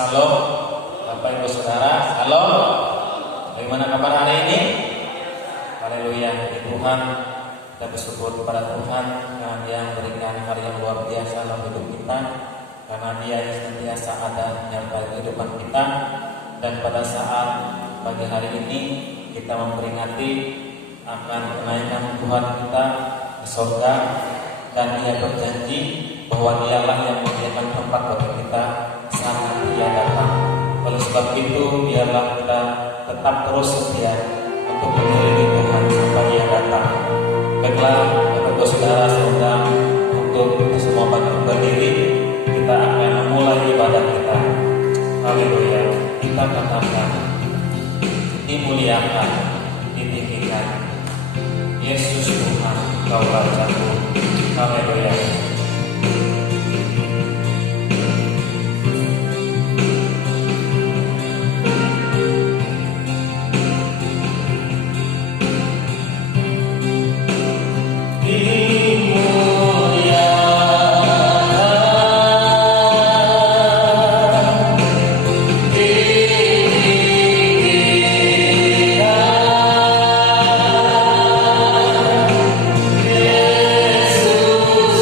Salam, Bapak Ibu Saudara. Salam. Bagaimana kabar hari ini? Haleluya, puji Tuhan. Kita bersyukur kepada Tuhan karena Dia memberikan hari yang luar biasa dalam hidup kita, karena Dia yang senantiasa ada menyertai kehidupan kita. Dan pada saat pagi hari ini kita memperingati akan kenaikan Tuhan kita ke surga, dan Dia berjanji bahwa Dialah yang menyediakan tempat bagi kita saat Dia datang. Oleh sebab itu, biarlah kita tetap terus setia untuk mengiringi Tuhan sampai Dia datang. Baiklah, Bapak Ibu Saudara, semoga untuk kita semua berdiri, kita akan memulai ibadah kita. Haleluya. Kita katakan, dimuliakan, ditinggikan. Yesus Tuhan, Kau Rajaku. Haleluya. Yesus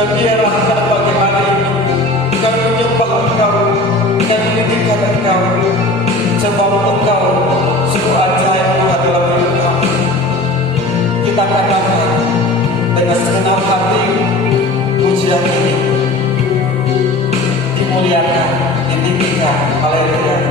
Dan biarlah pada pagi hari ini kami menyembah Engkau dan meninggikan Engkau, sebab Engkau sungguh ajaib Tuhan dalam hidup kami. Kita katakan dengan segenap hati, pujian ini dimuliakan, ditinggikan. Haleluya.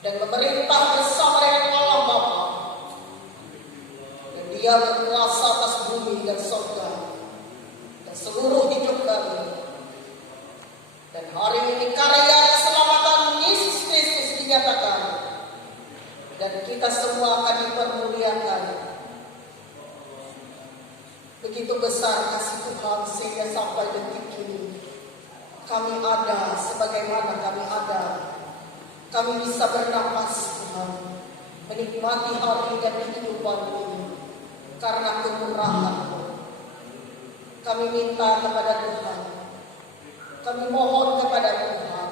Dan memerintah bersama dengan Allah Bapa, dan Dia berkuasa atas bumi dan surga dan seluruh hidup kami. Dan hari ini karya keselamatan Yesus Kristus dinyatakan, dan kita semua akan dipermuliakan. Begitu besar kasih Tuhan sehingga sampai detik ini kami ada sebagaimana kami ada. Kami bisa bernapas Tuhan, menikmati hari dan kehidupan ini karena kemurahan-Mu. Kami minta kepada Tuhan, kami mohon kepada Tuhan,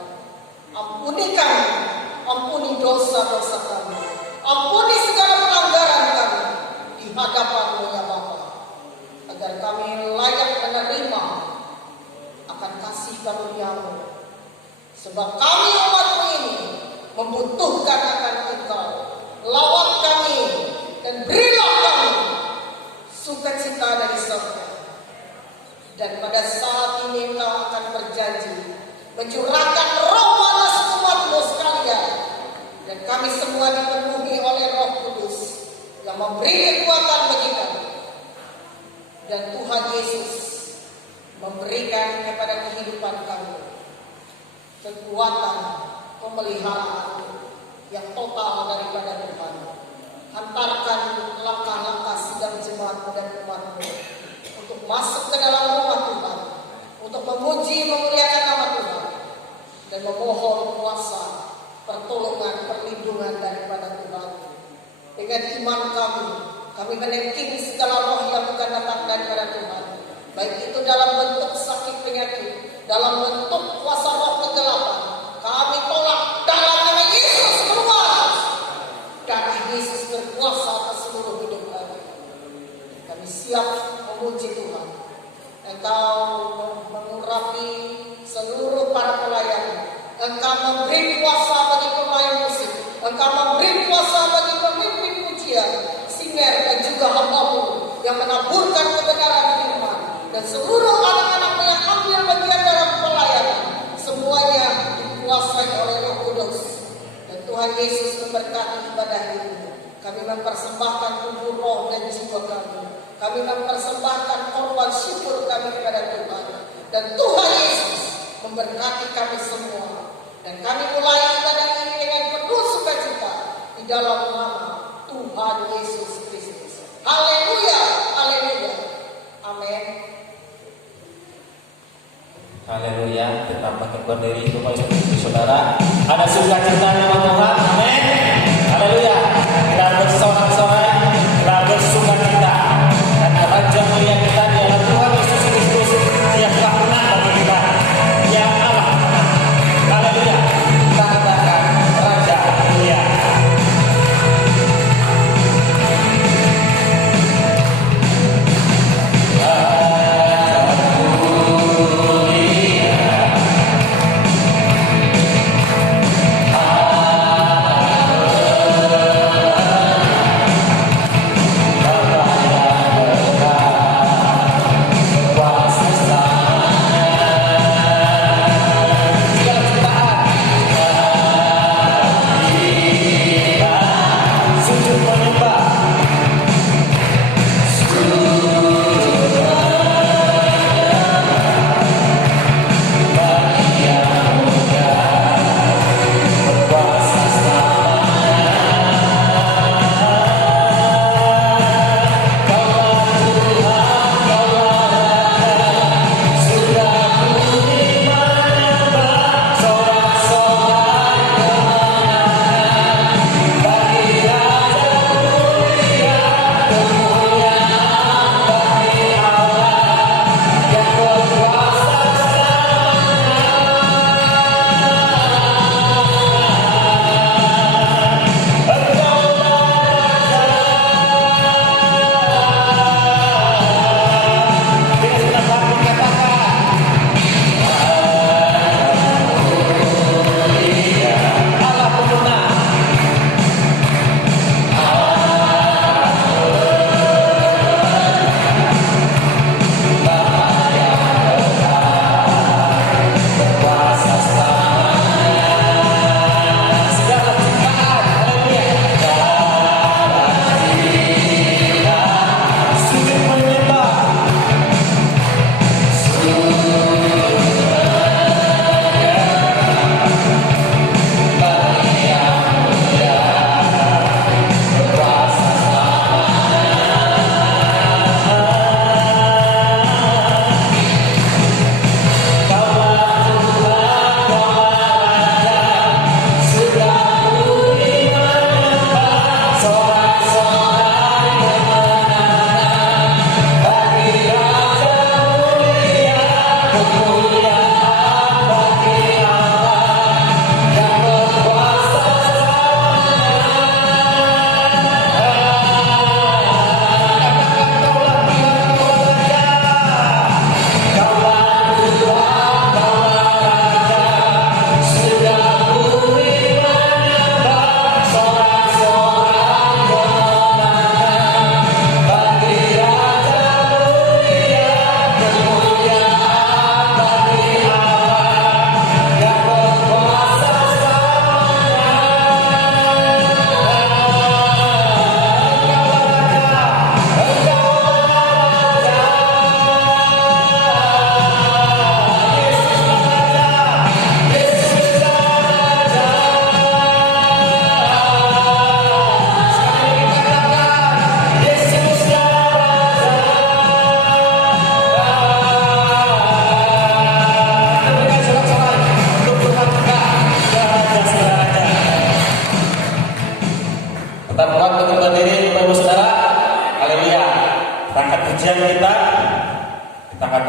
ampuni kami, ampuni dosa-dosa kami, ampuni segala pelanggaran kami di hadapan-Mu ya Bapa, agar kami layak menerima akan kasih karunia-Mu. Sebab kami umat-Mu ini membutuhkan akan Engkau. Lawat kami dan berilah kami sukacita dari surga. Dan pada saat ini Engkau akan berjanji mencurahkan roh panas umat-Mu sekalian, dan kami semua dipenuhi oleh Roh Kudus yang memberi kekuatan bagi kami. Dan Tuhan Yesus memberikan kepada kehidupan kami kekuatan pemeliharaan yang total daripada Tuhan. Hantarkan langkah-langkah sidang jemaat dan umat-Mu memuji memuliakan nama Tuhan dan memohon kuasa, pertolongan, perlindungan daripada Tuhan. Dengan iman kami menangking segala roh yang bukan datang daripada Tuhan, baik itu dalam bentuk sakit penyakit, dalam bentuk kuasa roh kegelapan. Kami tolak dalam nama Yesus keluar. Darah Yesus berkuasa atas seluruh hidup kami. Kami siap memuji Tuhan. Engkau mengurapi seluruh para pelayan. Engkau memberi kuasa bagi pemain musik. Engkau memberi kuasa bagi pemimpin pujian, singer dan juga hamba-Mu yang menaburkan kebenaran firman. Dan seluruh anak-anakmu yang ambil bagian dalam pelayanan, semuanya dikuasai oleh Roh Kudus. Dan Tuhan Yesus memberkati ibadah ini. Kami mempersembahkan tubuh, roh dan jiwa kami. Kami mempersembahkan korban syukur kami kepada Tuhan. Dan Tuhan Yesus memberkati kami semua. Dan kami mulai ibadah ini dengan penuh sukacita di dalam nama Tuhan Yesus Kristus. Haleluya, haleluya. Amin. Haleluya. Kita bangkit berdiri supaya saudara ada sukacita nama Tuhan. Amin. Haleluya. Kita bersorak-sorai, kita bersukacita. Dan Raja mulia kita adalah Tuhan Yesus Kristus yang menang bagi kita. Yang Allah. Haleluya. Kita katakan Raja mulia. Haleluya.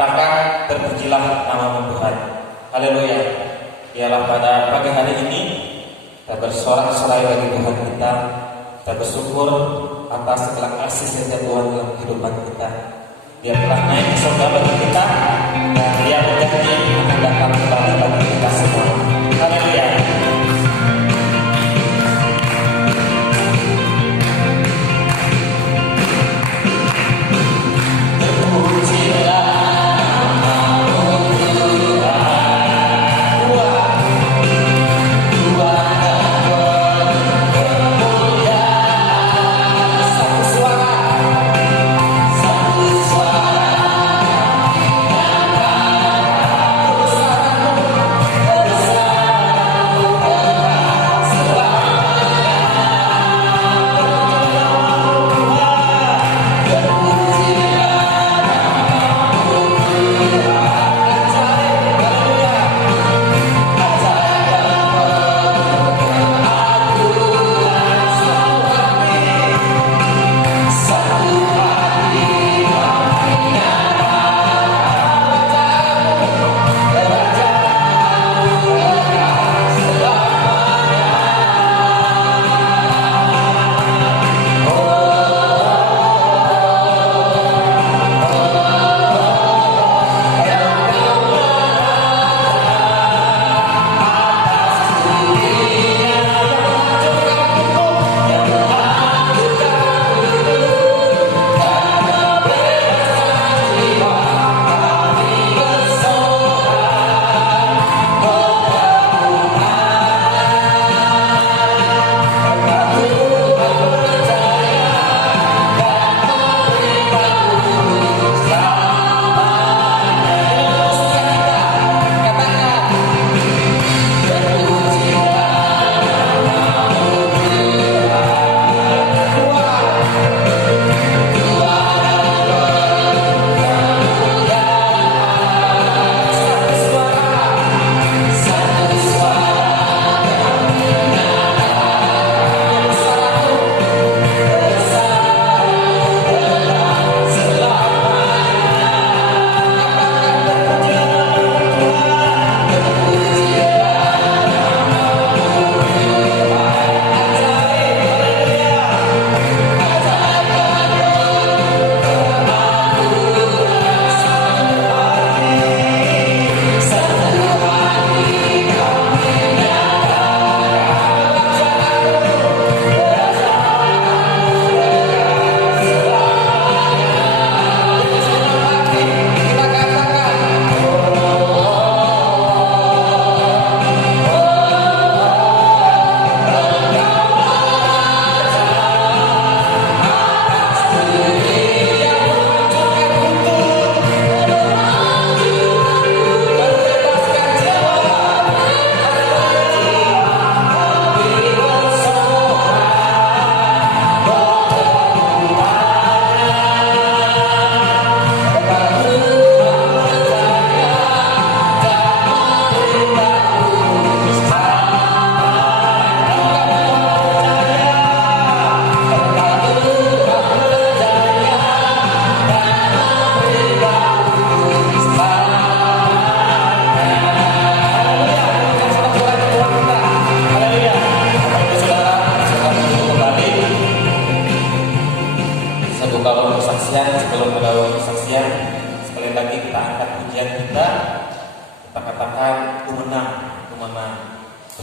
katakan terpujilah nama Tuhan. Haleluya. Biarlah pada pagi hari ini kita bersorak-sorai bagi Tuhan kita. Kita bersyukur atas segala kasih setia Tuhan dalam kehidupan kita. Dia telah naik ke surga bagi kita, dan Dia berjanji akan datang kembali bagi kita semua. Haleluya.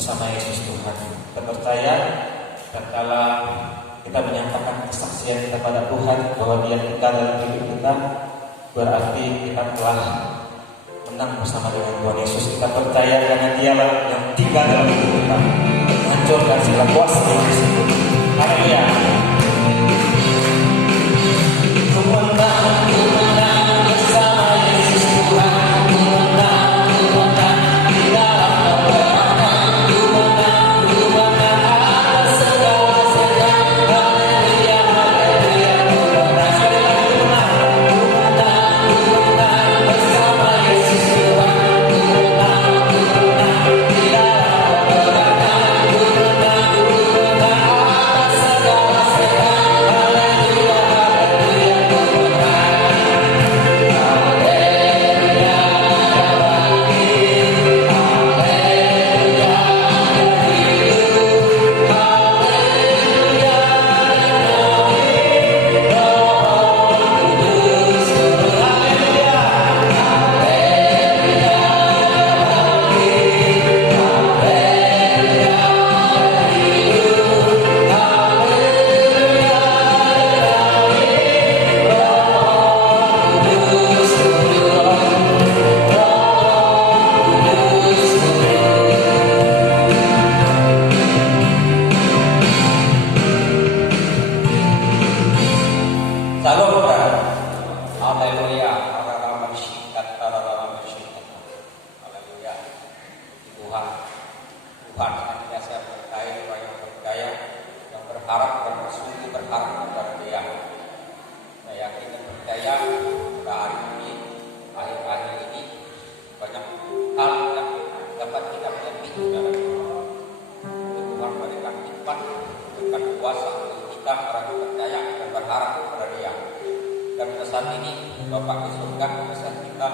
bersama Yesus Tuhan. Kita percaya tatkala kita menyatakan kesaksian kita pada Tuhan bahwa Dia tinggal dalam hidup kita, berarti kita telah menang bersama dengan Tuhan Yesus. Kita percaya karena Dialah yang tinggal dalam hidup kita, menghancurkan segala kuasa Yesus. Haleluya. Haleluya. berharap dan sungguh berharap kepada Dia. Saya yakin dan percaya pada hari ini, akhir-akhir ini, banyak hal yang dapat kita mengerti, saudara. Tuhan berikan hikmat, berikan kuasa bagi kita orang yang percaya dan berharap kepada Dia. Dan pada saat ini Bapak di surga, pada saat kita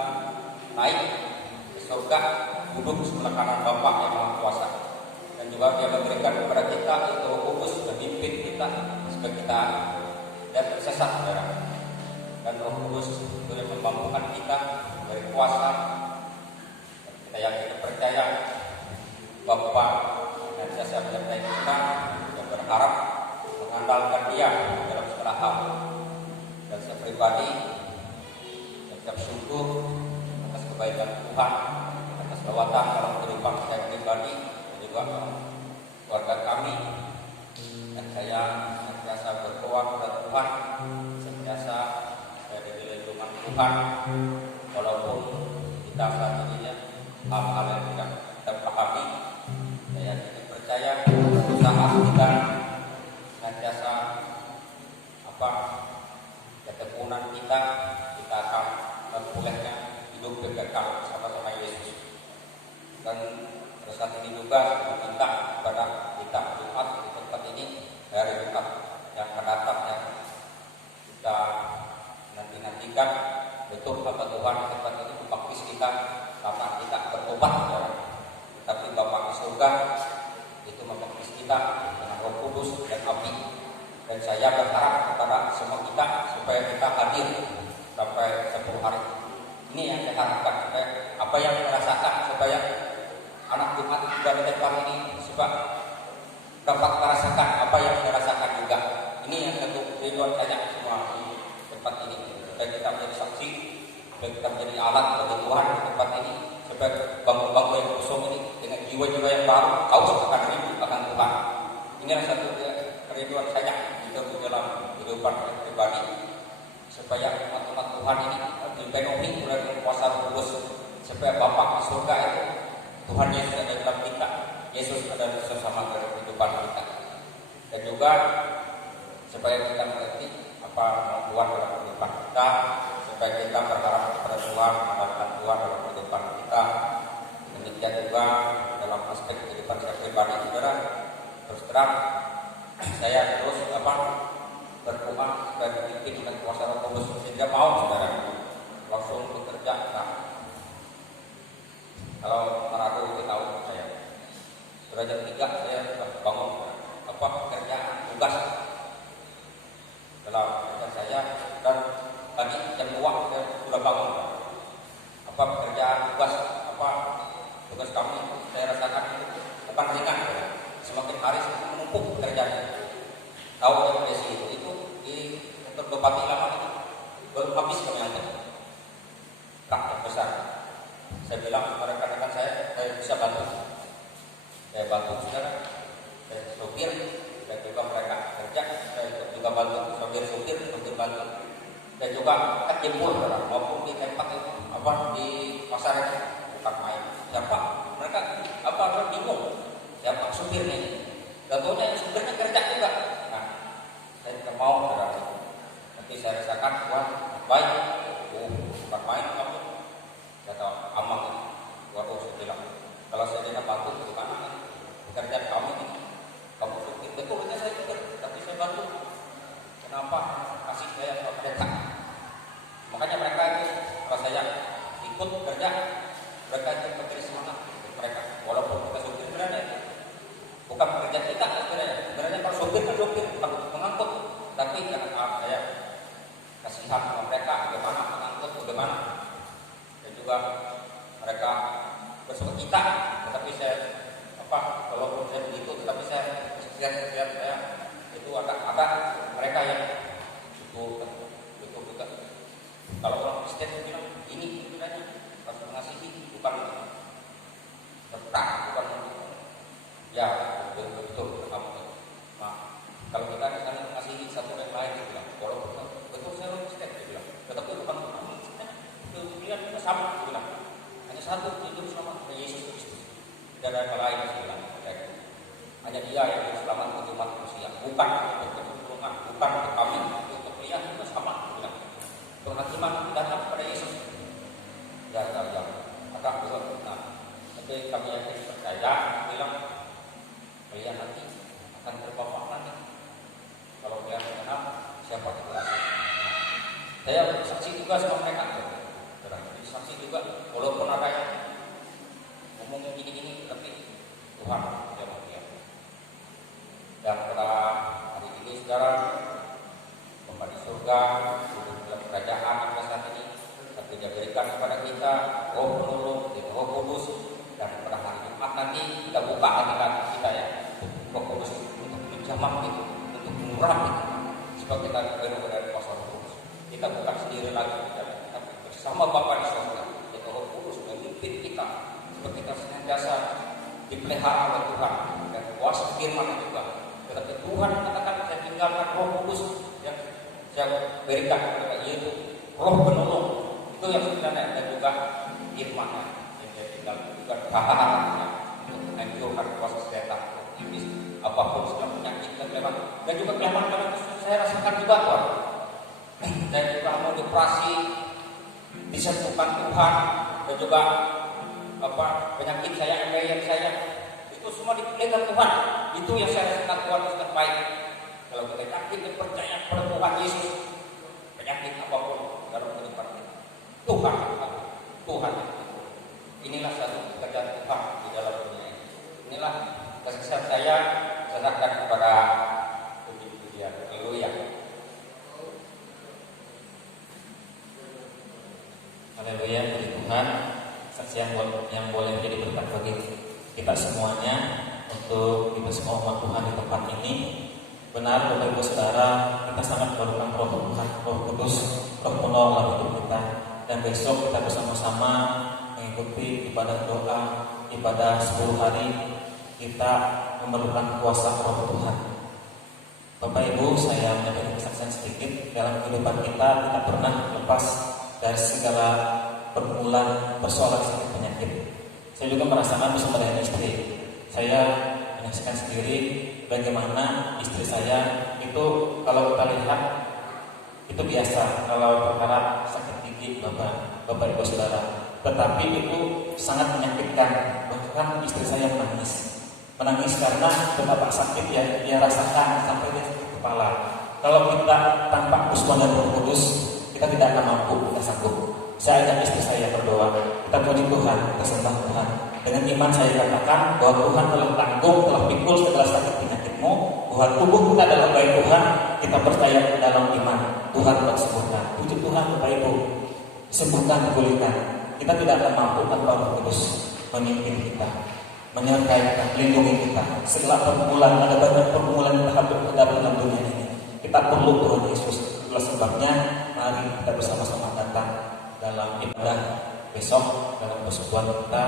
naik ke surga, duduk sebelah kanan Bapak yang Maha Kuasa. Dan juga Dia memberikan kepada kita itu Roh Kudus memimpin kita supaya kita tidak tersesat, saudara. Dan Roh Kudus itu yang memampukan kita dari kuasa. Dan kita yakin dan percaya Bapak dan saya menyertai kita yang berharap mengandalkan Dia dalam segala hal. Dan saya pribadi mengucap syukur atas kebaikan Tuhan, atas lawatan dalam kehidupan saya pribadi dan juga keluarga kami. Dan saya senantiasa berdoa kepada Tuhan, senantiasa saya diberi lindungan Tuhan, walaupun kita saat ini hal-hal yang tidak kita pahami. Saya tidak percaya usaha kita senantiasa ketekunan kita akan memperolehnya hidup kekal bersama-sama Yesus. Dan pada saat ini juga saya meminta kepada kita Jumat di tempat ini, hari Jumat yang akan datang yang kita nantikan betul apa Tuhan di tempat ini membaptis kita karena kita bertobat, saudara. Tapi Bapa di surga itu membaptis kita dengan Roh Kudus dan api. Dan saya berharap kepada semua kita supaya kita hadir sampai 10 hari. Ini yang saya harapkan, supaya apa yang dirasakan, supaya anak Jumat juga di tempat ini supaya dapat merasakan apa yang dirasakan juga. Ini yang tentu tujuan saya semua di tempat ini, supaya kita menjadi saksi, supaya kita menjadi alat bagi Tuhan di tempat ini, supaya bangku-bangku yang kosong ini dengan jiwa-jiwa yang baru haus akan rindu akan Tuhan. Inilah satu kerinduan saya di dalam kehidupan pribadi, supaya umat-umat Tuhan ini dipenuhi oleh kuasa Roh Kudus, supaya Bapa di surga itu Tuhan Yesus ada dalam kita, Yesus ada bersama dalam kehidupan kita. Dan juga supaya kita mengerti apa Tuhan dalam kehidupan kita, supaya kita berharap kepada Tuhan, mengandalkan Tuhan dalam kehidupan kita. Demikian juga dalam aspek kehidupan saya pribadi, saudara. Terus terang saya terus berdoa supaya dipimpin oleh kuasa Roh Kudus sehingga mau, saudara, langsung bekerja. Nah, kalau Rabu itu tahu saya, sudah jam 3 saya sudah bangun pekerjaan tugas dalam kerja saya, dan tadi jam 2 saya sudah bangun. Pekerjaan tugas kami saya rasakan itu bukan ringan, saudara. Semakin hari semakin menumpuk pekerjaan. Tahu yang Desi itu di kantor Bupati lama itu belum habis kami angkat praktek besar. Saya bilang kepada rekan-rekan saya bisa bantu. Saya bantu, saudara. Saya sopir, saya juga mereka kerja, saya juga bantu sopir bantu. Dan juga kat jempol, saudara, maupun di tempat itu di pasar itu bukan main. Siapa mereka bingung. Siapa supir nih? Tentunya yang supirnya kerja juga. Nah, saya tidak mau, saudara. Tapi saya rasakan Tuhan baik. Bukan main kamu. Kata aman. Waduh, saya bilang, kalau saya tidak bantu, gimana? Pekerjaan kami ini, kamu supir. Betulnya saya juga, tapi saya bantu. Kenapa? Kasih saya kerja. Makanya mereka itu, kalau saya ikut kerja, mereka itu memberi semangat mereka. Walaupun kita supir sebenarnya bukan pekerjaan kita sebenarnya kalau sopir kan sopir bukan mengangkut, tapi karena saya kasihan sama mereka bagaimana mengangkut, bagaimana, dan juga mereka bersuka cita. Tetapi saya walaupun saya begitu, tetapi saya itu ada mereka yang itu kalau orang Kristen bilang ini sebenarnya harus mengasihi, bukan tertak, bukan ya betul. Nah, kalau kita akan mengasihi satu dan lain, dia bilang, walaupun betul saya orang Kristen, dia bilang, tetapi bukan pilihan kita sama, dia bilang, hanya satu hidup selama Yesus Kristus, tidak ada yang lain, dia bilang, hanya Dia yang selamat untuk umat manusia, bukan Saya saksi juga sama mereka. Jadi saksi juga, walaupun ada yang ngomong gini-gini, tapi Tuhan yang mulia. Dan pada hari ini sekarang Bapa di surga, duduk dalam kerajaan pada saat ini, tapi Dia berikan kepada kita Roh penolong, Roh Kudus, dan pada hari Jumat nanti kita buka hati kita ya, untuk Roh Kudus untuk menjamah itu, untuk mengurapi itu, supaya kita penuh dari kuasa Roh Kudus. Kita bukan sendiri lagi, tapi bersama Bapa di surga, yaitu Roh Kudus memimpin kita, supaya kita senantiasa dipelihara oleh Tuhan dan kuasa firman juga. Tetapi Tuhan katakan saya tinggalkan Roh Kudus yang saya berikan kepada yaitu Roh penolong, itu yang sebenarnya, dan juga firman-Nya yang saya tinggal juga bahan-bahannya untuk menghancurkan kuasa setan, iblis, apapun segala penyakit dan kelemahan, dan juga kelemahan itu saya rasakan juga Tuhan. Dan juga mau dioperasi, disembuhkan Tuhan, dan juga penyakit saya, yang saya itu semua dipulihkan Tuhan. Itu yang saya rasakan Tuhan sangat baik. Kalau kita yakin dan percaya pada Tuhan Yesus, penyakit apapun dalam kehidupan kita, Tuhan. Inilah satu pekerjaan Tuhan di dalam dunia ini. Inilah kesaksian saya serahkan kepada puji-pujian. Haleluya. Haleluya, puji Tuhan. Saksian yang boleh menjadi berkat bagi kita semuanya, untuk kita semua umat Tuhan di tempat ini. Benar Bapak Ibu Saudara, kita sangat memerlukan Roh Tuhan, Roh Kudus, Roh penolong dalam hidup kita. Dan besok kita bersama-sama mengikuti ibadah doa, ibadah 10 hari. Kita memerlukan kuasa Roh Tuhan. Bapak Ibu, saya menyampaikan kesaksian sedikit. Dalam kehidupan kita pernah lepas dari segala pergumulan, persoalan sakit penyakit. Saya juga merasakan bersama dengan istri. Saya menyaksikan sendiri bagaimana istri saya itu, kalau kita lihat itu biasa kalau perkara sakit gigi Bapak Ibu Saudara, tetapi itu sangat menyakitkan. Bahkan istri saya menangis karena betapa sakit yang dia rasakan sampai dia sakit kepala. Kalau kita tanpa kuasa dan Roh Kudus, kita tidak akan mampu, kita sanggup. Saya ajak istri saya berdoa, kita puji Tuhan, kita sembah Tuhan. Dengan iman saya katakan bahwa Tuhan telah tanggung, telah pikul segala sakit penyakitmu, bahwa tubuh kita dalam baik Tuhan, kita percaya dalam iman, Tuhan akan sembuhkan. Puji Tuhan Bapak Ibu, sembuhkan, pulihkan. Kita tidak akan mampu tanpa Roh Kudus memimpin kita, menyertai kita, melindungi kita. Segala pergumulan, ada banyak pergumulan yang kita hadapi dalam dunia ini. Kita perlu Tuhan Yesus. Itulah sebabnya mari kita bersama-sama datang dalam ibadah besok, dalam persekutuan kita,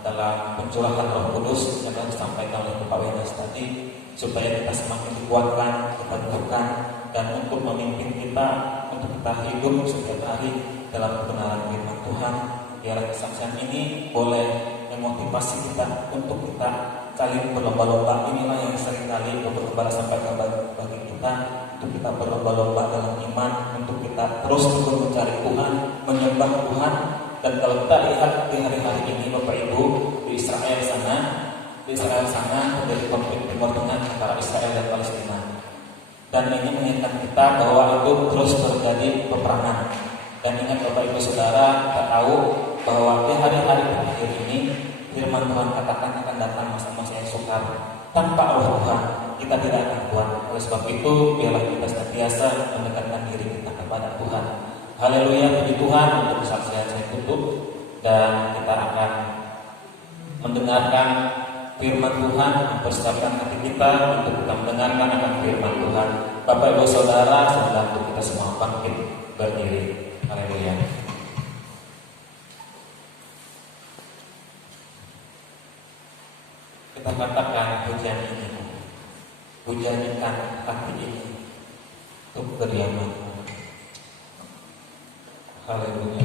dalam pencurahan Roh Kudus yang telah disampaikan oleh Bapak Wenas tadi, supaya kita semakin dikuatkan, kita teguhkan, dan untuk memimpin kita, untuk kita hidup setiap hari dalam kebenaran firman Tuhan. Biar kesaksian ini boleh memotivasi kita untuk kita saling berlomba-lomba. Inilah yang seringkali Bapak Gembala sampaikan bagi kita, untuk kita berlomba-lomba dalam iman, untuk kita terus mencari Tuhan, menyembah Tuhan. Dan kalau kita lihat di hari-hari ini Bapak Ibu, di Israel sana terjadi konflik Timur Tengah antara Israel dan Palestina. Dan ini mengingatkan kita bahwa itu terus terjadi peperangan. Dan ingat Bapak Ibu Saudara, kita tahu bahwa di hari-hari terakhir ini firman Tuhan katakan akan datang masa-masa yang sukar. Tanpa Roh Tuhan kita tidak akan kuat. Oleh sebab itu biarlah kita senantiasa mendekatkan diri kita kepada Tuhan. Haleluya, puji Tuhan. Untuk kesaksian saya tutup, dan kita akan mendengarkan firman Tuhan, mempersiapkan hati kita untuk kita mendengarkan akan firman Tuhan. Bapak Ibu Saudara, saya untuk kita semua bangkit berdiri. Haleluya. Kita katakan pujian ini, pujiankan hati ini untuk beriaman. Haleluya.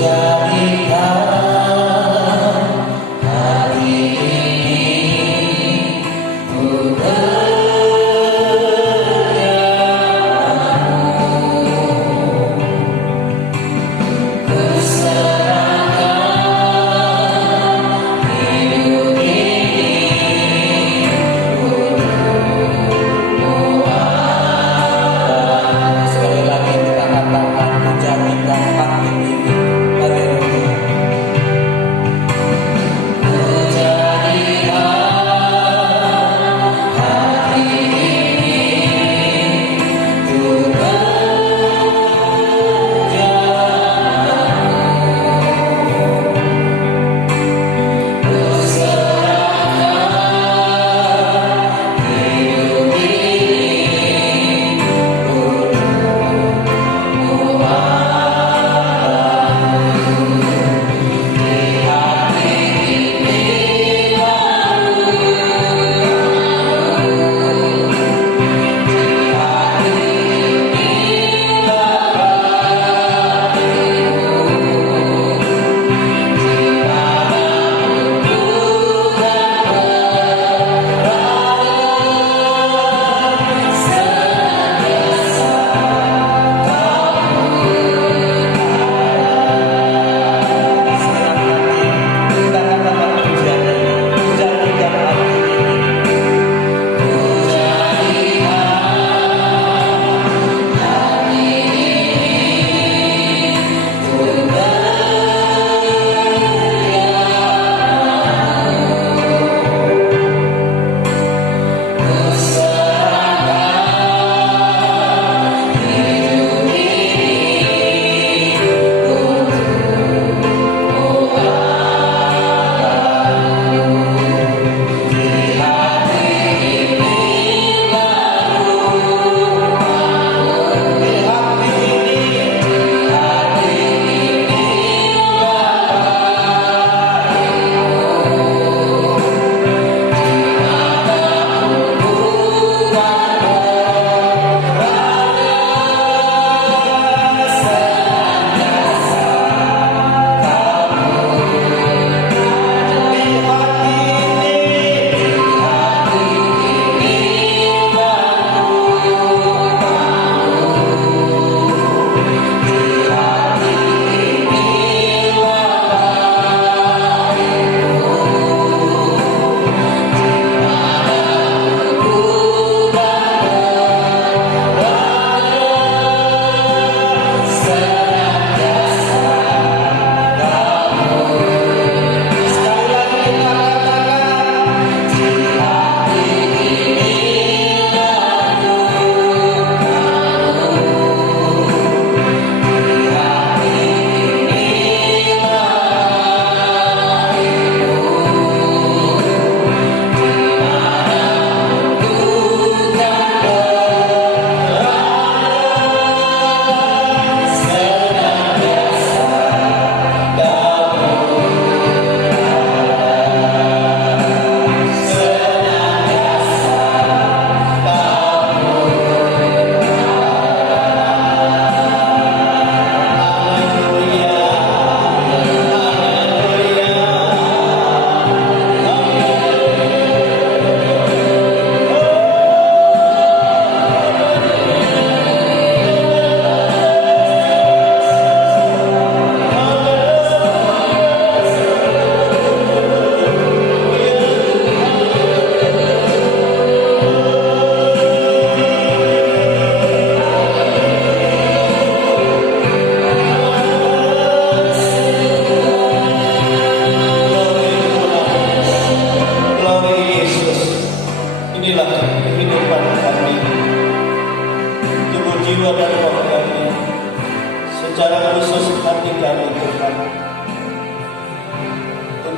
Jadikan hati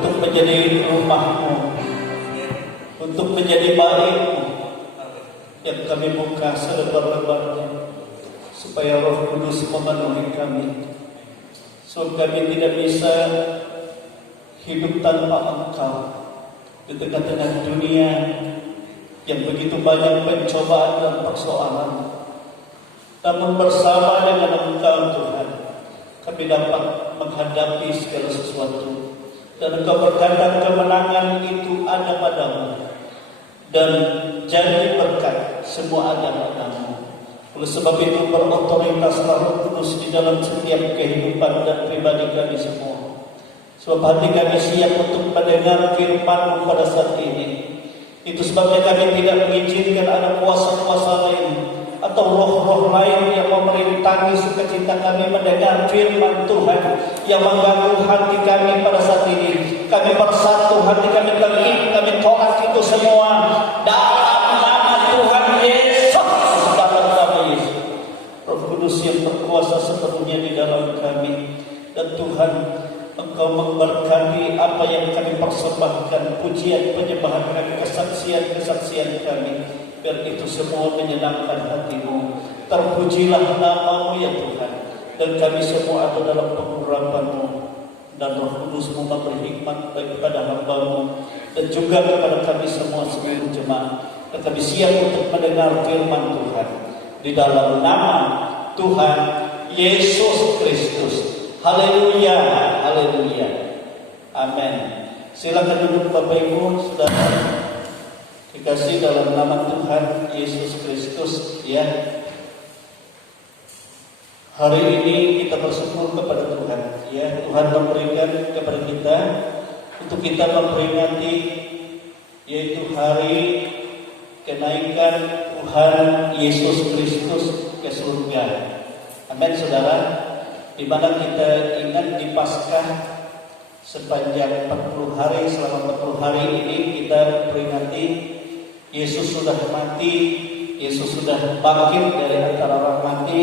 untuk menjadi rumah-Mu, untuk menjadi bait-Mu yang kami buka selebar-lebarnya, supaya Roh Kudus memenuhi kami. So kami tidak bisa hidup tanpa Engkau di tengah-tengah dunia yang begitu banyak pencobaan dan persoalan. Namun bersama dengan Engkau Tuhan, kami dapat menghadapi segala sesuatu. Dan Engkau berkata kemenangan itu ada padamu, dan janji berkat semua ada padamu. Oleh sebab itu berotoritaslah Roh Kudus di dalam setiap kehidupan dan pribadi kami semua. Sebab hati kami siap untuk mendengar firman-Mu pada saat ini. Itu sebabnya kami tidak mengizinkan ada kuasa-kuasa lain atau roh-roh lain yang memerintangi sukacita kami mendengar firman Tuhan yang mengganggu hati kami pada saat ini. Kami bersatu, hati kami bangkit, kami tolak itu semua dalam nama Tuhan Yesus. Dalam nama Yesus, Roh Kudus yang berkuasa sepenuhnya di dalam kami. Dan Tuhan, Engkau memberkati apa yang kami persembahkan, pujian, penyembahan kami, kesaksian kami. Biar itu semua menyenangkan hati-Mu. Terpujilah nama-Mu ya Tuhan. Dan kami semua ada dalam pengurapan-Mu. Dan Roh Kudus-Mu memberi hikmat kepada hamba-Mu. Dan juga kepada kami semua seluruh jemaat. Dan kami siap untuk mendengar firman Tuhan. Di dalam nama Tuhan Yesus Kristus. Haleluya, haleluya. Amin. Silakan duduk Bapak Ibu, Saudara. Dikasih dalam nama Tuhan Yesus Kristus, ya. Hari ini kita bersyukur kepada Tuhan, ya. Tuhan memberikan kepada kita untuk kita memperingati, yaitu hari kenaikan Tuhan Yesus Kristus ke surga. Amin, saudara. Di mana kita ingat di Paskah sepanjang 40 hari, selama 40 hari ini kita peringati Yesus sudah mati, Yesus sudah bangkit dari antara orang mati.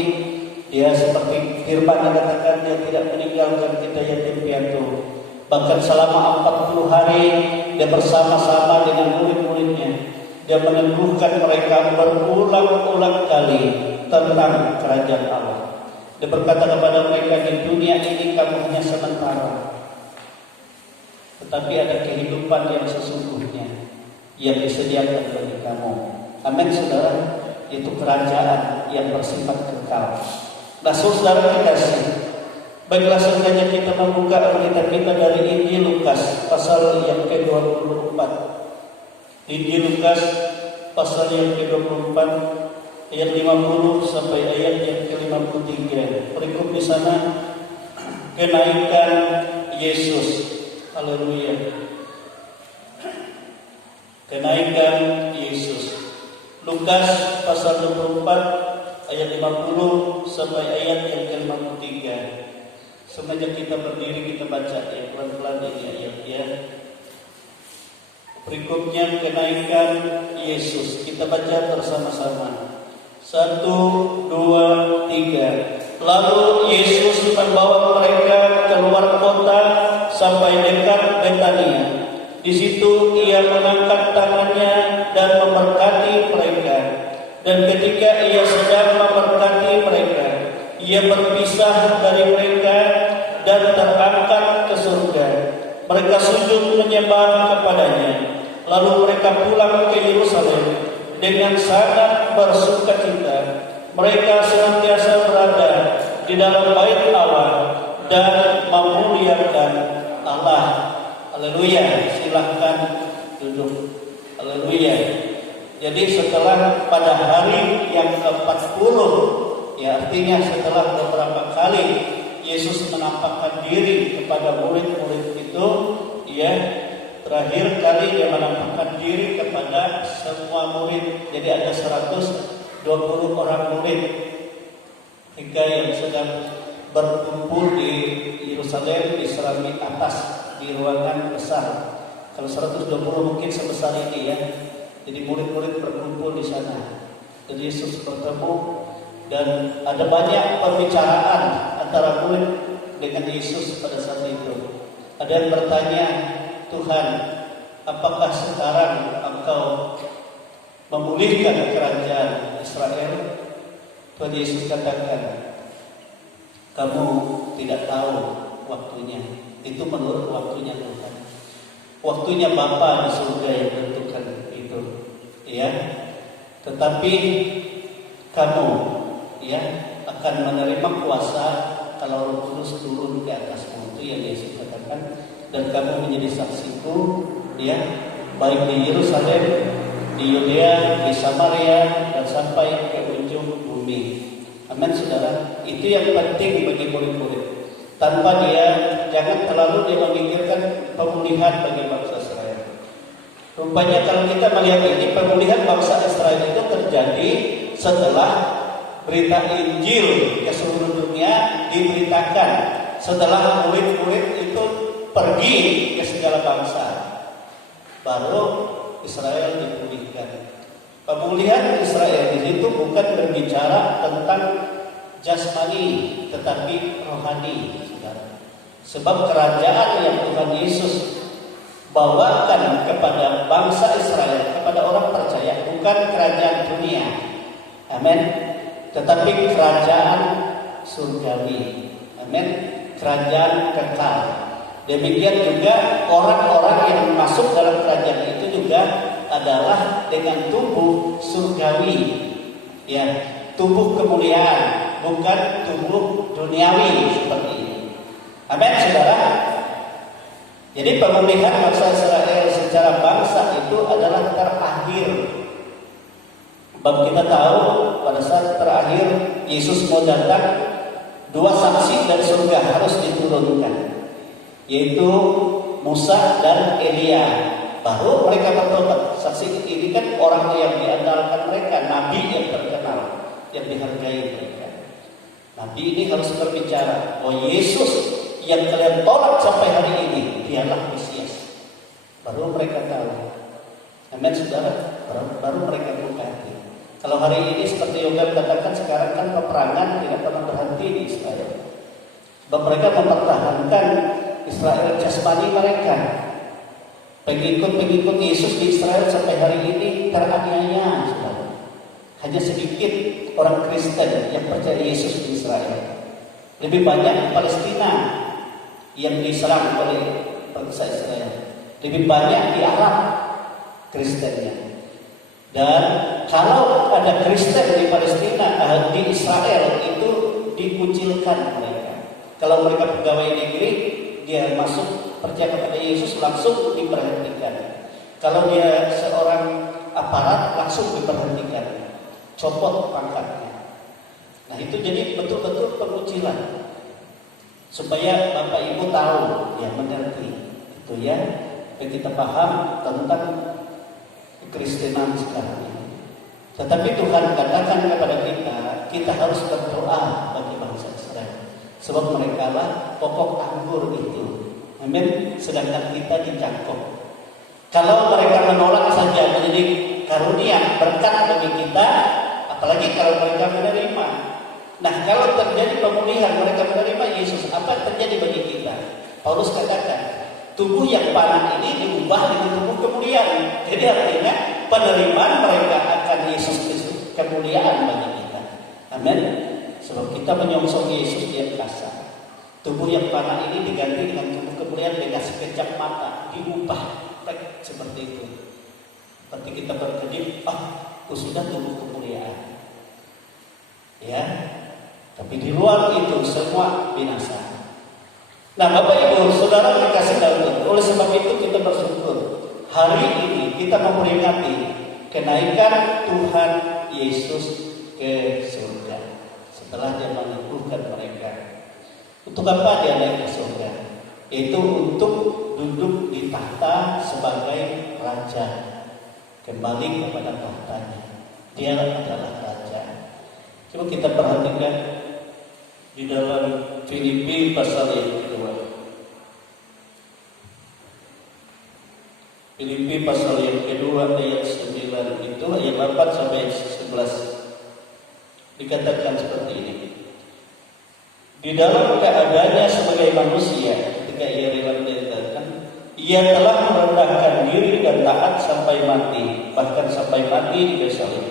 Dia seperti firman yang katakan, Dia tidak meninggalkan kita yatim piatu. Bahkan selama 40 hari Dia bersama-sama dengan murid-muridnya. Dia meneguhkan mereka berulang-ulang kali tentang kerajaan Allah. Dia berkata kepada mereka, di dunia ini kamu hanya sementara, tetapi ada kehidupan yang sesungguhnya yang disediakan bagi kamu. Amin, saudara. Itu kerajaan yang bersifat kekal. Nah, saudara dikasih, baiklah selanjutnya kita membuka Alkitab kita dari Injil Lukas pasal yang ke-24. Injil Lukas pasal yang ke-24 ayat 50 sampai ayat yang ke-53. Berikut di sana kenaikan Yesus. Haleluya. Kenaikan Yesus. Lukas pasal 24 ayat 50 sampai ayat yang ke-53. Sengaja kita berdiri, kita baca ya pelan-pelan ini ayat ya. Berikutnya kenaikan Yesus. Kita baca bersama-sama. 1, 2, 3. Lalu Yesus membawa mereka keluar kota sampai dekat Betania. Di situ Ia mengangkat tangannya dan memberkati mereka. Dan ketika Ia sedang memberkati mereka, Ia berpisah dari mereka dan terangkat ke surga. Mereka sujud menyembah kepadanya. Lalu mereka pulang ke Yerusalem dengan sangat bersukacita. Mereka senantiasa berada di dalam bait Allah dan memuliakan Allah. Haleluya. Silahkan duduk. Haleluya. Jadi setelah pada hari yang ke-40, ya artinya setelah beberapa kali Yesus menampakkan diri kepada murid-murid itu, ya terakhir kali Dia menampakkan diri kepada semua murid. Jadi ada 120 orang murid ketika yang sedang berkumpul di Yerusalem di serambi atas di ruangan besar. Kalau 120 mungkin sebesar ini ya. Jadi murid-murid berkumpul di sana. Dan Yesus bertemu dan ada banyak pembicaraan antara murid dengan Yesus pada saat itu. Ada yang bertanya, Tuhan, apakah sekarang Engkau memulihkan kerajaan Israel? Tuhan Yesus katakan, kamu tidak tahu waktunya. Itu menurut waktunya Tuhan. Waktunya Bapa di surga yang menentukan itu, ya. Tetapi kamu, ya, akan menerima kuasa kalau Roh Kudus turun ke atasmu. Itu yang Yesus katakan. Dan kamu menjadi saksiku, ya, baik di Yerusalem, di Yudea, di Samaria, dan sampai ke ujung bumi. Amin, saudara. Itu yang penting bagi murid-murid. Tanpa jangan terlalu memikirkan pemulihan bagi bangsa Israel. Rupanya kalau kita melihat ini, pemulihan bangsa Israel itu terjadi setelah berita Injil ke seluruh dunia diberitakan. Setelah murid-murid itu pergi ke segala bangsa, baru Israel dipulihkan. Pemulihan Israel di situ bukan berbicara tentang jasmani, tetapi rohani, saudara. Sebab kerajaan yang Tuhan Yesus bawakan kepada bangsa Israel, kepada orang percaya, bukan kerajaan dunia, amin, tetapi kerajaan surgawi, amin, kerajaan kekal. Demikian juga orang-orang yang masuk dalam kerajaan itu juga adalah dengan tubuh surgawi, ya, tubuh kemuliaan, bukan tubuh duniawi seperti ini. Amin, saudara. Jadi pemulihan bangsa Israel secara bangsa itu adalah terakhir. Sebab kita tahu pada saat terakhir Yesus mau datang, dua saksi dari surga harus diturunkan, yaitu Musa dan Elia. Baru mereka bertobat. Saksi ini kan orang yang diandalkan mereka, nabi yang terkenal, yang dihargai mereka. Nabi ini harus berbicara, oh Yesus yang kalian tolak sampai hari ini, dialah Mesias. Baru mereka tahu. Amin, saudara. Baru mereka buka hati. Kalau hari ini seperti yang Yobel katakan, sekarang kan peperangan tidak pernah berhenti di Israel. Sebab mereka mempertahankan Israel jasmani mereka. Pengikut-pengikut Yesus di Israel sampai hari ini teraniaya, saudara. Hanya sedikit orang Kristen yang percaya Yesus di Israel. Lebih banyak di Palestina yang diserang oleh bangsa Israel. Lebih banyak di Arab Kristennya. Dan kalau ada Kristen di Palestina, di Israel itu dikucilkan mereka. Kalau mereka pegawai negeri, dia masuk percaya kepada Yesus langsung diberhentikan. Kalau dia seorang aparat langsung diberhentikan, copot pangkatnya. Nah itu jadi betul-betul pengucilan. Supaya Bapak Ibu tahu, ya mengerti, itu ya, supaya kita paham tentang kekristenan sekarang ini. Tetapi Tuhan katakan kepada kita harus berdoa bagi bangsa Israel. Sebab mereka lah pokok anggur itu. Amin. Sedangkan kita dicangkok. Kalau mereka menolak saja menjadi karunia berkat bagi kita, apalagi kalau mereka menerima. Nah, kalau terjadi pemulihan mereka menerima Yesus, apa yang terjadi bagi kita? Paulus katakan, tubuh yang panah ini diubah dengan tubuh kemuliaan. Jadi artinya penerimaan mereka akan Yesus Kristus kemuliaan bagi kita. Amin. Sebab kita menyongsong Yesus yang kasar. Tubuh yang panah ini diganti dengan tubuh kemuliaan dengan sekejap mata, diubah seperti itu. Seperti kita berkedip, sudah tubuh kemuliaan. Ya, tapi di luar itu semua binasa. Nah, Bapak Ibu, saudara dikasih Daud. Oleh sebab itu kita bersyukur. Hari ini kita memperingati kenaikan Tuhan Yesus ke surga. Setelah dia menyembuhkan mereka. Untuk apa dia naik ke surga? Itu untuk duduk di tahta sebagai raja. Kembali kepada tahtanya. Dia adalah raja. Coba kita perhatikan di dalam Filipi pasal yang kedua. Filipi pasal yang kedua ayat 9 itu ayat 8 sampai 11 dikatakan seperti ini. Di dalam keadaannya sebagai manusia, ketika ia rela diletakkan, Ia telah merendahkan diri dan taat sampai mati, bahkan sampai mati di kayu salib.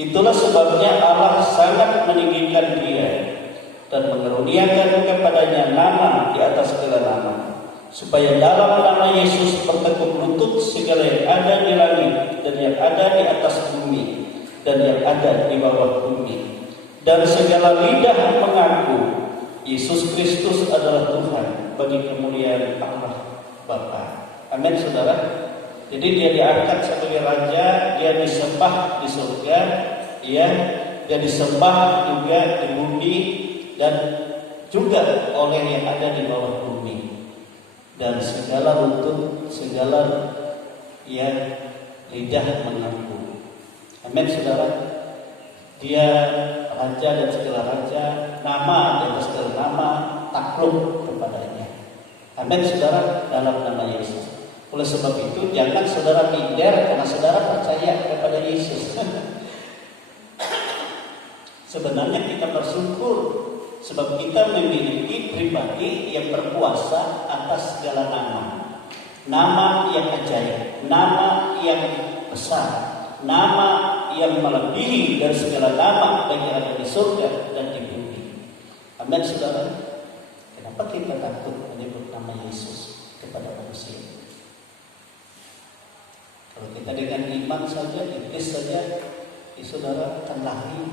Itulah sebabnya Allah sangat meninggikan dia dan mengeruniakan kepadanya nama di atas segala nama, supaya dalam nama Yesus bertekuk lutut segala yang ada di langit dan yang ada di atas bumi dan yang ada di bawah bumi, dan segala lidah mengaku Yesus Kristus adalah Tuhan, bagi kemuliaan Allah Bapa. Amin, saudara. Jadi dia diangkat sebagai raja, dia disembah di surga, ya, dia disembah juga di bumi dan juga oleh yang ada di bawah bumi. Dan segala lutut, segala lidah mengaku. Amin, saudara. Dia raja dan segala raja, nama dan segala nama takluk kepadanya. Amin, saudara, dalam nama Yesus. Oleh sebab itu jangan saudara minder karena saudara percaya kepada Yesus. Sebenarnya kita bersyukur sebab kita memiliki pribadi yang berkuasa atas segala nama. Nama yang ajaib, nama yang besar, nama yang melebihi dari segala nama baik yang ada di surga dan di bumi. Amin, saudara. Kenapa kita takut menyebut nama Yesus kepada manusia? Kalau kita dengan iman saja, iblis saja, saudara akan lari,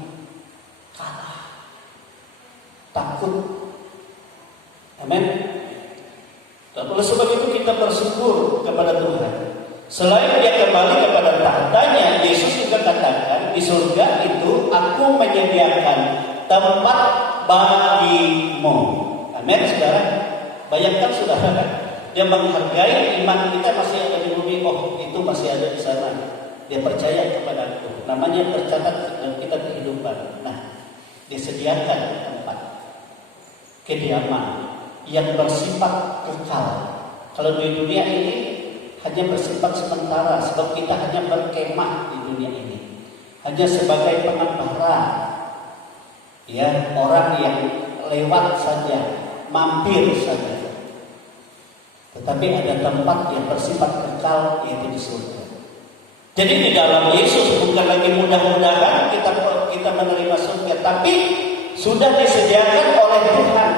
kalah, takut. Amin. Dan oleh sebab itu kita bersyukur kepada Tuhan. Selain dia kembali kepada tahtanya, Yesus juga katakan di surga itu aku menyediakan tempat bagimu. Amin, saudara. Bayangkan saudara, dia menghargai iman kita masih ada di bumi. Oh, itu masih ada di sana. Dia percaya kepada aku. Namanya tercatat dalam kitab kehidupan. Nah, disediakan tempat kediaman yang bersifat kekal. Kalau di dunia ini hanya bersifat sementara, sebab kita hanya berkemah di dunia ini, hanya sebagai pengembara, ya, orang yang lewat saja, mampir saja. Tetapi ada tempat yang bersifat kekal, yaitu di surga. Jadi di dalam Yesus bukan lagi mudah-mudahan kita menerima surga, tapi sudah disediakan oleh Tuhan.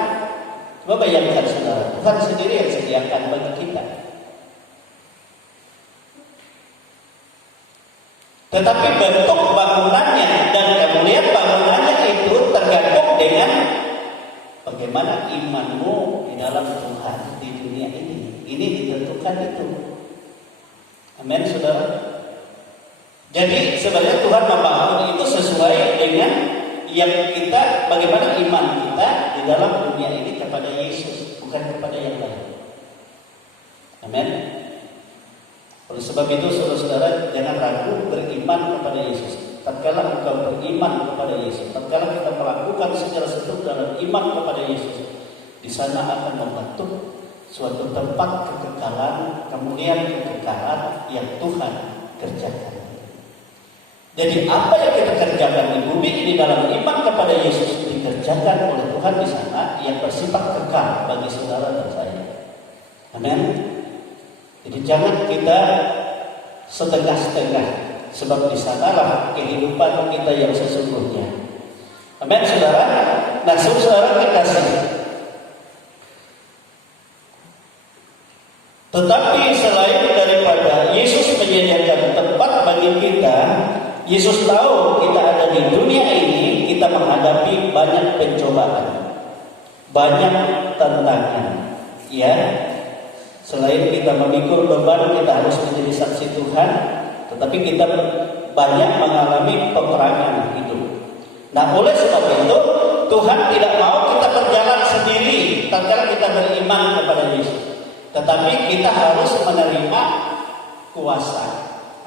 Coba bayangkan saudara, Tuhan sendiri yang sediakan bagi kita. Tetapi bentuk bangunannya dan kemuliaan bangunannya itu tergantung dengan bagaimana imanmu di dalam Tuhan di dunia ini. Ini ditentukan itu. Amin, saudara. Jadi sebenarnya Tuhan membangun itu sesuai dengan yang kita, bagaimana iman kita di dalam dunia ini kepada Yesus, bukan kepada yang lain. Amin. Oleh sebab itu saudara-saudara jangan ragu beriman kepada Yesus. Tatkala engkau beriman kepada Yesus, tatkala kita melakukan segala sesuatu dalam iman kepada Yesus, di sana akan membentuk suatu tempat kekekalan, kemudian kekekalan yang Tuhan kerjakan. Jadi apa yang kita kerjakan di bumi ini dalam iman kepada Yesus dikerjakan oleh Tuhan di sana yang bersifat kekal bagi saudara dan saya. Amin. Jadi jangan kita setengah-setengah, sebab di sanalah kehidupan kita yang sesungguhnya. Amin, saudara. Nah, saudara kekasih. Tetapi selain daripada Yesus menyediakan tempat bagi kita, Yesus tahu kita ada di dunia ini, kita menghadapi banyak pencobaan, banyak tantangan. Ya, selain kita memikul beban, kita harus menjadi saksi Tuhan, tetapi kita banyak mengalami peperangan hidup. Nah, oleh sebab itu Tuhan tidak mau kita berjalan sendiri tatkala kita beriman kepada Yesus, tetapi kita harus menerima kuasa.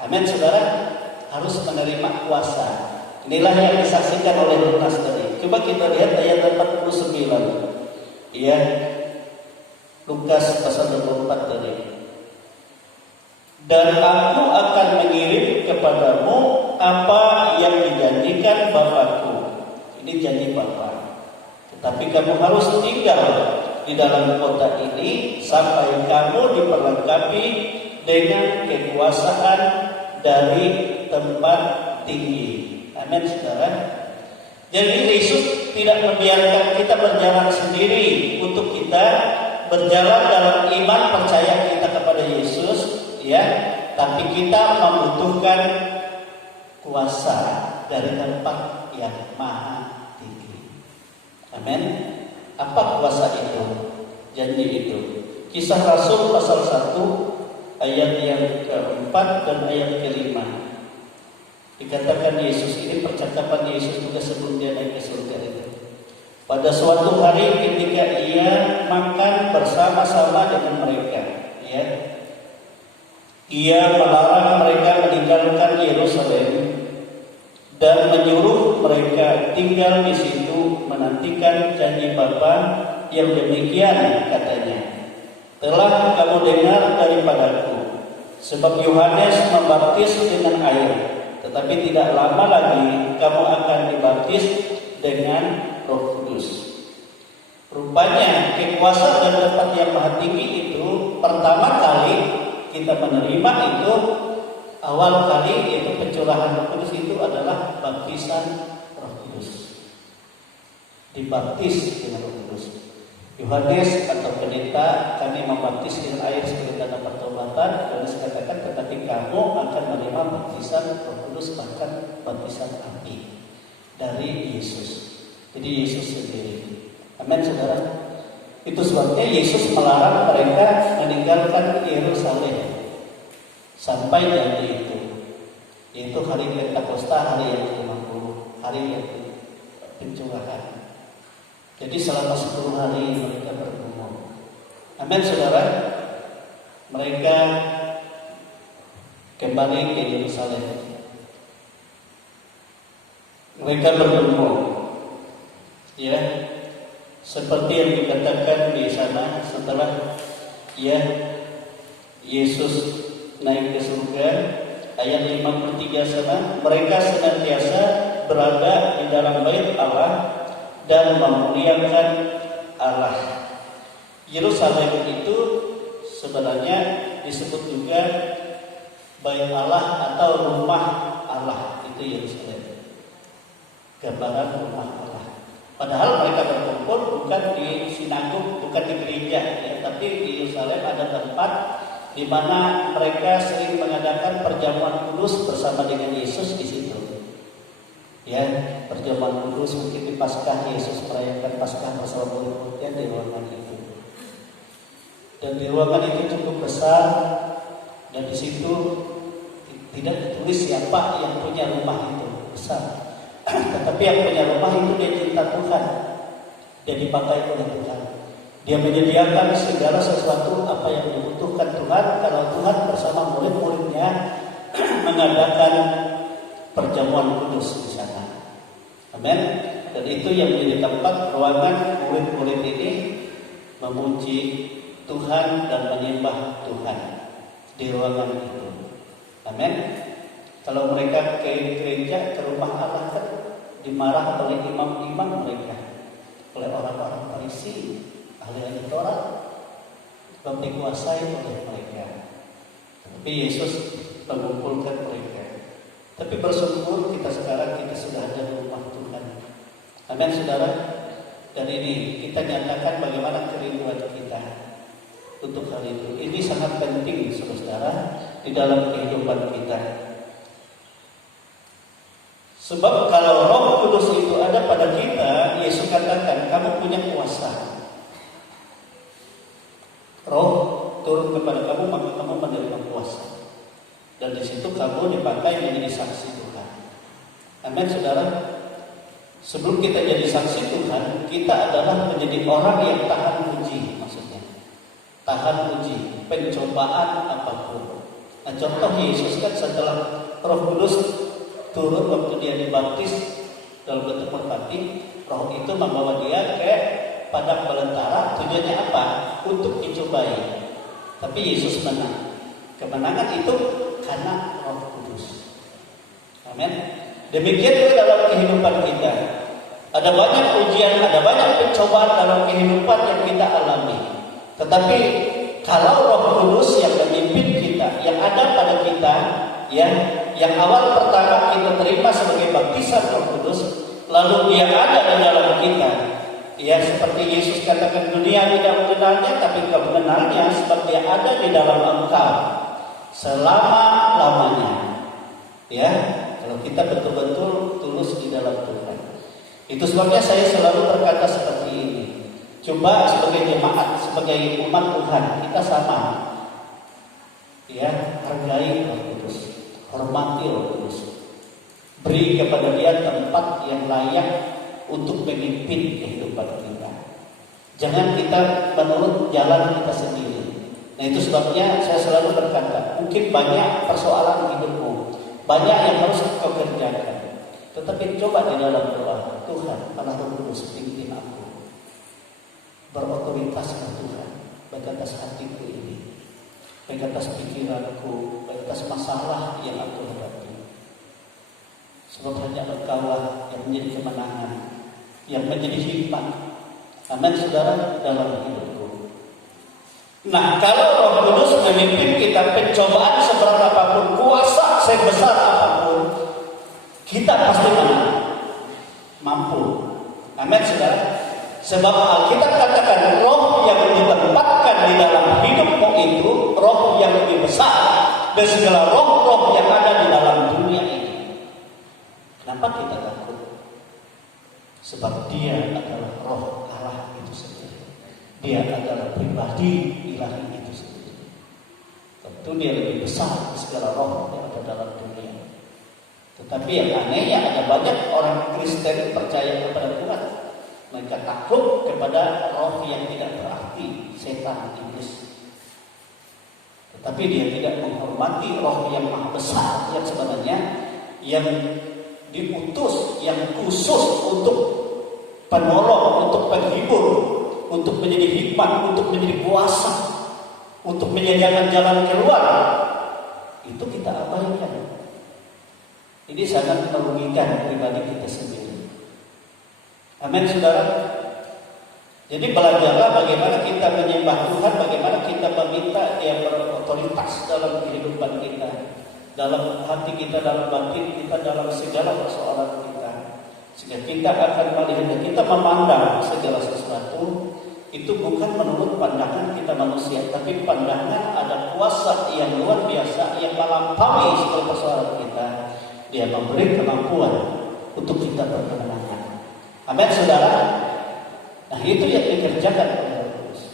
Amin, saudara. Harus menerima kuasa. Inilah yang disaksikan oleh Lukas tadi. Coba kita lihat ayat 49. Ya, Lukas pasal 24 tadi. Dan aku akan mengirim kepadamu apa yang dijanjikan Bapakku. Ini janji Bapa. Tetapi kamu harus tinggal di dalam kota ini sampai kamu diperlengkapi dengan kekuasaan dari tempat tinggi. Amin, saudara. Jadi Yesus tidak membiarkan kita berjalan sendiri untuk kita berjalan dalam iman percaya kita kepada Yesus, ya. Tapi kita membutuhkan kuasa dari tempat yang maha tinggi. Amin. Apa kuasa itu? Janji itu. Kisah Rasul pasal 1 ayat yang keempat dan ayat kelima. Dikatakan Yesus ini percakapan Yesus juga sebelum dia naik ke surga itu. Pada suatu hari ketika ia makan bersama-sama dengan mereka, ya, ia melarang mereka meninggalkan Yerusalem dan menyuruh mereka tinggal di situ menantikan janji Bapa yang demikian katanya. Telah kamu dengar daripadaku, sebab Yohanes membaptis dengan air, tetapi tidak lama lagi kamu akan dibaptis dengan Roh Kudus. Rupanya kekuasaan dan tempat yang maha tinggi itu pertama kali kita menerima itu, awal kali yaitu pencurahan Roh Kudus itu adalah baptisan Roh Kudus. Dibaptis dengan Roh Kudus. Yohanes atau pendeta kami membaptis dengan air sebagai tanda pertobatan. Yohanes katakan tetapi kamu akan menerima baptisan Roh Kudus, bahkan baptisan api dari Yesus. Jadi Yesus sendiri. Amin, saudara. Itu sebabnya Yesus melarang mereka meninggalkan Yerusalem sampai janji itu, yaitu hari Pentakosta, hari yang ke-50, hari yang pencurahan. Jadi selama 10 hari mereka bergumul. Amin, saudara. Mereka kembali ke Yerusalem. Mereka bergumul, ya, seperti yang dikatakan di sana setelah ya Yesus naik ke surga, ayat 53 sana, mereka senantiasa berada di dalam bait Allah dan memuliakan Allah. Yerusalem itu sebenarnya disebut juga bait Allah atau rumah Allah, itu Yerusalem. Gambaran rumah Allah. Padahal mereka berkumpul bukan di sinagog, bukan di gereja, ya, tapi di Yerusalem ada tempat di mana mereka sering mengadakan perjamuan kudus bersama dengan Yesus di situ. Ya, perjamuan kudus mungkin di Paskah, Yesus merayakan Paskah bersama murid-muridnya di ruangan itu. Dan di ruangan itu cukup besar, dan di situ tidak ditulis siapa yang punya rumah itu besar. Tetapi yang punya rumah itu dia cinta Tuhan, dia dipakai oleh Tuhan. Dia menyediakan segala sesuatu apa yang dibutuhkan Tuhan. Kalau Tuhan bersama murid-muridnya mengadakan perjamuan kudus di sana. Amin. Dan itu yang menjadi tempat ruangan murid-murid ini memuji Tuhan dan menyembah Tuhan di ruangan itu. Amin. Kalau mereka ke gereja, ke rumah Allah kan dimarah oleh imam-imam mereka, oleh orang-orang Farisi, ahli Taurat, dan dikuasai oleh mereka. Tapi Yesus mengumpulkan mereka. Tapi bersyukur kita sekarang kita sudah ada rumah Tuhan. Amin, saudara. Dan ini kita nyatakan bagaimana kerinduan kita untuk hal itu. Ini sangat penting, saudara, di dalam kehidupan kita. Sebab kalau Roh Kudus itu ada pada kita, Yesus katakan kamu punya kuasa. Roh turun kepada kamu, maka kamu menerima kuasa. Dan di situ kamu dipakai menjadi saksi Tuhan. Amin, saudara. Sebelum kita jadi saksi Tuhan, kita adalah menjadi orang yang tahan uji, maksudnya. Tahan uji, pencobaan apapun. Nah, contoh Yesus kan setelah Roh Kudus turun waktu dia dibaptis dalam bentuk merpati, Roh itu membawa dia ke padang belantara. Tujuannya apa? Untuk dicobai. Tapi Yesus menang. Kemenangan itu karena Roh Kudus. Amin. Demikian juga dalam kehidupan kita. Ada banyak ujian, ada banyak pencobaan dalam kehidupan yang kita alami. Tetapi kalau Roh Kudus yang memimpin kita, yang ada pada kita, ya, yang awal pertama kita terima sebagai baptisan Roh Kudus, lalu dia ada di dalam kita. Ya, seperti Yesus katakan, dunia tidak mengenalnya, tapi kau mengenalnya sebab dia ada di dalam engkau selama-lamanya. Ya, kalau kita betul-betul tulus di dalam Tuhan. Itu sebabnya saya selalu berkata seperti ini. Coba sebagai jemaat, sebagai umat Tuhan, kita sama. Ya, hargai Roh Kudus, hormati Roh Kudus. Beri kepada dia tempat yang layak untuk memimpin kehidupan kita. Jangan kita menurut jalan kita sendiri. Nah, itu sebabnya saya selalu berkata, mungkin banyak persoalan hidupmu, banyak yang harus kau kerjakan. Tetapi coba di dalam doa, Tuhan, Allah Roh Kudus pimpin aku. Berotoritas Tuhan, baik atas hatiku ini, baik atas pikiranku, baik atas masalah yang aku hadapi. Sebab hanya Engkaulah yang menjadi kemenangan, yang menjadi hikmat. Amin, saudara, dalam hidupku. Nah, kalau Roh Kudus memimpin kita, pencobaan seberat apapun, kuasa sebesar apapun, kita pasti menang, mampu. Amin, saudara. Sebab Alkitab katakan roh yang ditempatkan di dalam hidupmu itu roh yang lebih besar dari segala roh-roh yang ada di dalam dunia ini. Kenapa kita takut? Sebab dia adalah roh Allah itu sendiri. Dia adalah pribadi ilahi itu sendiri. Tentu dia lebih besar dari segala roh yang ada dalam dunia. Tetapi yang anehnya ada banyak orang Kristen percaya kepada Tuhan. Mereka takut kepada roh yang tidak berarti, setan, iblis. Tetapi dia tidak menghormati roh yang maha besar, yang sebenarnya yang diutus, yang khusus untuk penolong, untuk penghibur, untuk menjadi hikmat, untuk menjadi kuasa, untuk menyediakan jalan keluar. Itu kita abaikan. Ini sangat merugikan pribadi kita sendiri. Amin, saudara. Jadi belajarlah bagaimana kita menyembah Tuhan, bagaimana kita meminta Dia berotoritas dalam kehidupan kita, dalam hati kita, dalam batin kita, dalam segala persoalan kita. Sehingga kita akan melihat, kita memandang segala sesuatu itu bukan menurut pandangan kita manusia, tapi pandangan ada kuasa yang luar biasa yang melampaui segala persoalan kita. Dia memberi kemampuan untuk kita berkemenangan. Amin, saudara. Nah, itu yang dikerjakan oleh Roh Kudus.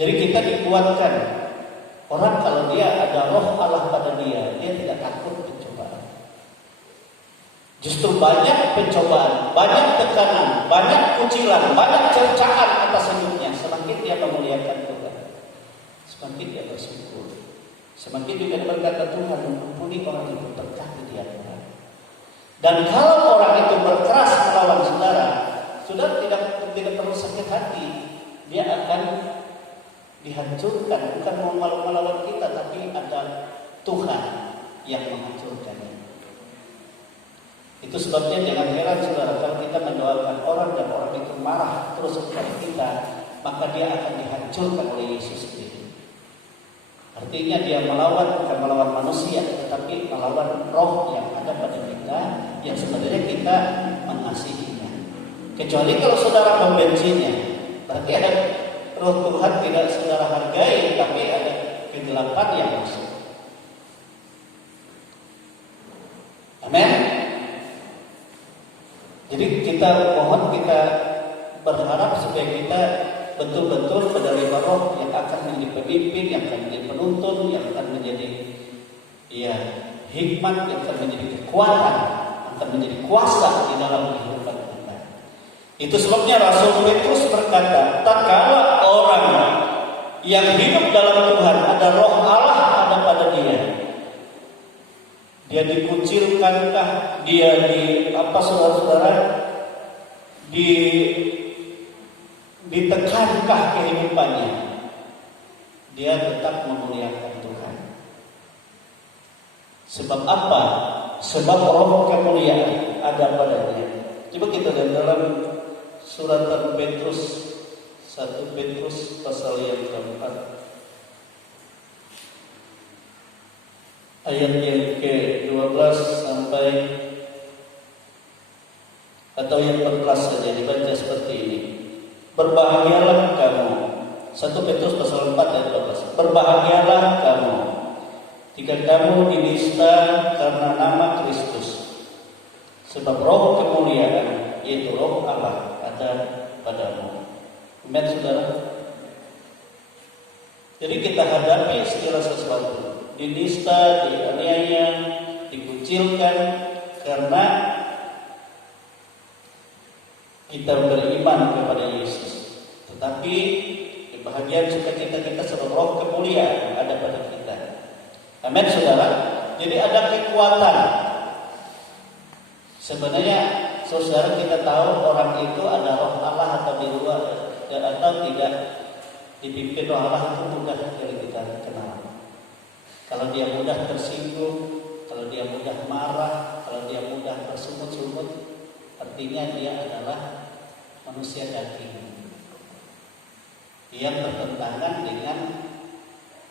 Jadi kita dikuatkan. Orang kalau dia ada roh Allah pada dia tidak takut pencobaan. Justru banyak pencobaan, banyak tekanan, banyak kucilan, banyak cercaan atas hidupnya. Semakin dia memuliakan Tuhan, semakin dia bersyukur, semakin dia berkata, Tuhan ampuni orang itu, berkati dia Tuhan. Dan kalau orang itu berkeras melawan saudara, sudah tidak perlu sakit hati. Dia akan dihancurkan. Bukan mau melawan kita, tapi ada Tuhan yang menghancurkannya. Itu sebabnya jangan heran saudara, kalau kita mendoakan orang dan orang itu marah terus kepada kita, maka dia akan dihancurkan oleh Yesus sendiri. Artinya dia melawan, bukan melawan manusia, tetapi melawan roh yang ada pada kita, yang sebenarnya kita mengasihinya. Kecuali kalau saudara membencinya, berarti ada roh Tuhan tidak saudara hargai, tapi ada kegelapan yang masuk. Amin. Jadi kita mohon, kita berharap supaya kita betul-betul menerima roh yang akan menjadi pemimpin, yang akan menjadi penuntun, yang akan menjadi hikmat, yang akan menjadi kekuatan, akan menjadi kuasa di dalam kehidupan kita. Itu sebabnya Rasul Petrus berkata, tatkala orang yang hidup dalam Tuhan, ada roh Allah ada pada dia dikucilkankah, dia saudara-saudara, ditekankah kehidupannya, dia tetap memuliakan Tuhan. Sebab apa? Sebab roh kemuliaan ada padanya. Coba kita lihat dalam suratan Petrus, 1 Petrus pasal yang keempat, ayat yang ke-12 sampai, atau yang per-kelas saja dibaca seperti ini. Berbahagialah kamu, 1 Petrus pasal 4 ayat 12. Berbahagialah kamu jika kamu dinista karena nama Kristus, sebab roh kemuliaan, yaitu roh Allah, ada padamu. Amin, saudara. Jadi kita hadapi segala sesuatu, dinista, dianiaya, dikucilkan karena kita beriman kepada Yesus. Tetapi kebahagiaan sukacita kita sebab roh kemuliaan ada pada kita. Amin, saudara. Jadi ada kekuatan. Sebenarnya saudara, kita tahu orang itu ada roh Allah atau di luar atau tidak dipimpin roh Allah, itu mudah dari kita kenal. Kalau dia mudah tersinggung, kalau dia mudah marah, kalau dia mudah bersungut-sungut, artinya dia adalah manusia daging yang bertentangan dengan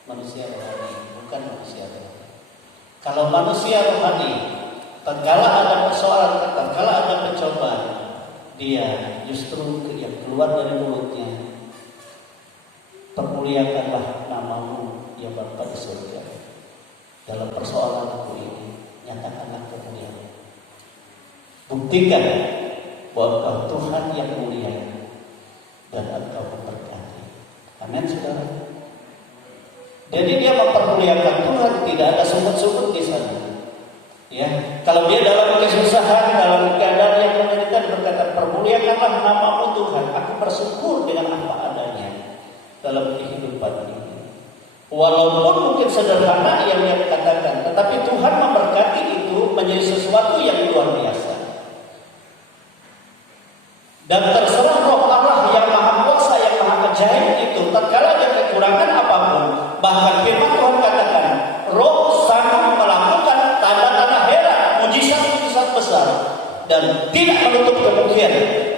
manusia rohani, bukan manusia rohani. Kalau manusia rohani, tatkala ada persoalan, tatkala ada pencobaan, dia justru yang keluar dari mulutnya, permuliakanlah namamu ya Bapa di surga. Dalam persoalanku ini, nyatakanlah kemuliaan. Buktikan bahwa Tuhan yang mulia dan Engkau memberkati. Amin, saudara. Jadi dia mempermuliakan Tuhan, tidak ada sungut-sungut di sana. Ya, kalau dia dalam kesusahan, dalam keadaan yang menderita, berkata, permuliakanlah namamu Tuhan. Aku bersyukur dengan apa adanya dalam kehidupan ini. Walaupun mungkin sederhana yang dia katakan, tetapi Tuhan memberkati itu menjadi sesuatu yang luar biasa. Dan terserah roh Allah yang maha kuasa, yang maha ajaib itu, tatkala ada kekurangan apapun, bahkan firman Tuhan katakan, roh sanggup melakukan tanda-tanda heran, mujizat-mujizat besar, dan tidak menutup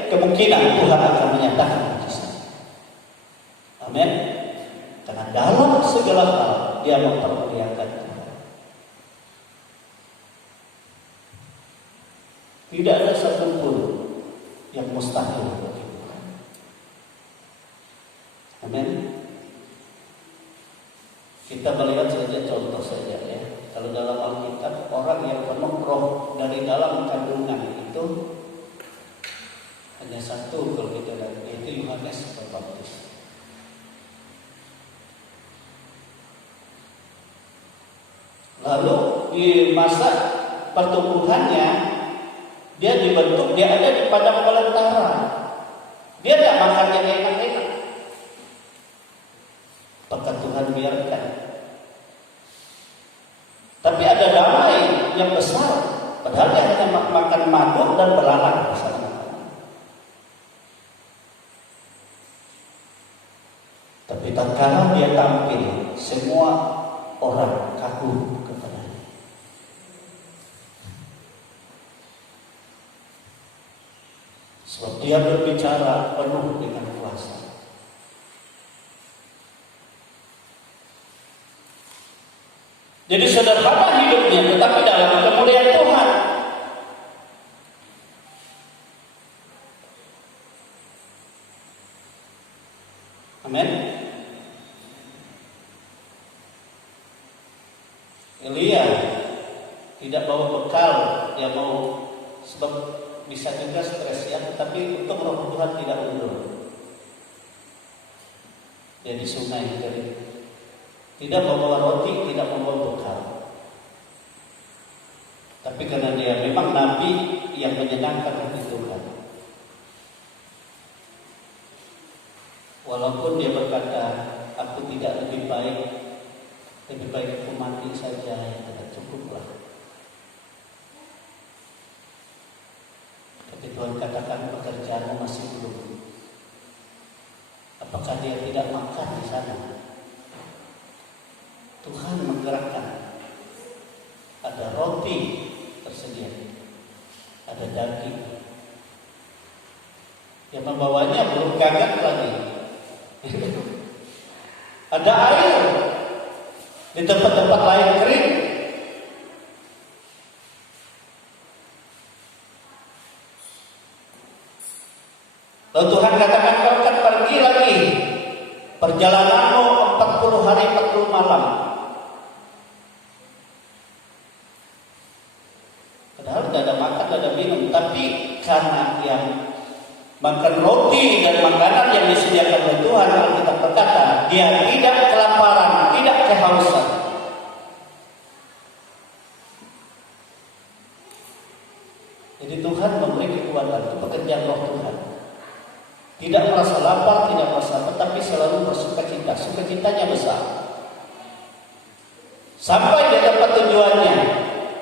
kemungkinan Tuhan akan menyatakan mujizat. Amin. Karena dalam segala hal dia mempermuliakan Tuhan. Tidak ada satupun yang mustahil bagi Tuhan. Amin. Kita melihat saja contoh saja ya. Kalau dalam Alkitab, orang yang penuh roh dari dalam kandungan itu hanya satu kalau kita lihat, yaitu Yohanes Pembaptis. Lalu di masa pertumbuhannya dia dibentuk, dia ada di padang belantara. Dia tidak makan yang enak-enak. Maka Tuhan biarkan. Tapi ada damai yang besar. Padahal dia hanya makan madu dan belalang bersama. Tapi tatkala dia tampil, semua orang kagum kepadanya. Sebab dia berbicara penuh dengan kuasa. Jadi sederhana hidupnya, tetapi dalam kemuliaan Tuhan. Amin. Elia tidak bawa bekal, dia mau, sebab bisa juga stres ya, tetapi untuk roh Tuhan tidak mundur. Jadi sungai dari tidak membawa roti, tidak membawa bekal. Tapi karena dia memang nabi yang menyenangkan hati Tuhan. Walaupun dia berkata, aku tidak lebih baik aku mati saja, ya tidak cukuplah. Tapi Tuhan katakan pekerjaanmu masih belum. Apakah dia tidak makan di sana? Tuhan menggerakkan. Ada roti tersedia, ada daging, Yang membawanya belum gagak lagi. Ada air di tempat-tempat lain kering. Lalu Tuhan katakan, kau akan pergi lagi. Perjalananmu 40 hari 40 malam. Padahal tidak ada makan, tidak ada minum. Tapi karena yang makan roti dan makanan yang disediakan oleh Tuhan, kita berkata, dia tidak kelaparan, tidak kehausan. Jadi Tuhan memberi kekuatan, itu pekerjaan Roh Tuhan. Tidak merasa lapar, tidak merasa apa, tapi selalu bersukacita. Sukacitanya besar. Sampai di tempat tujuannya.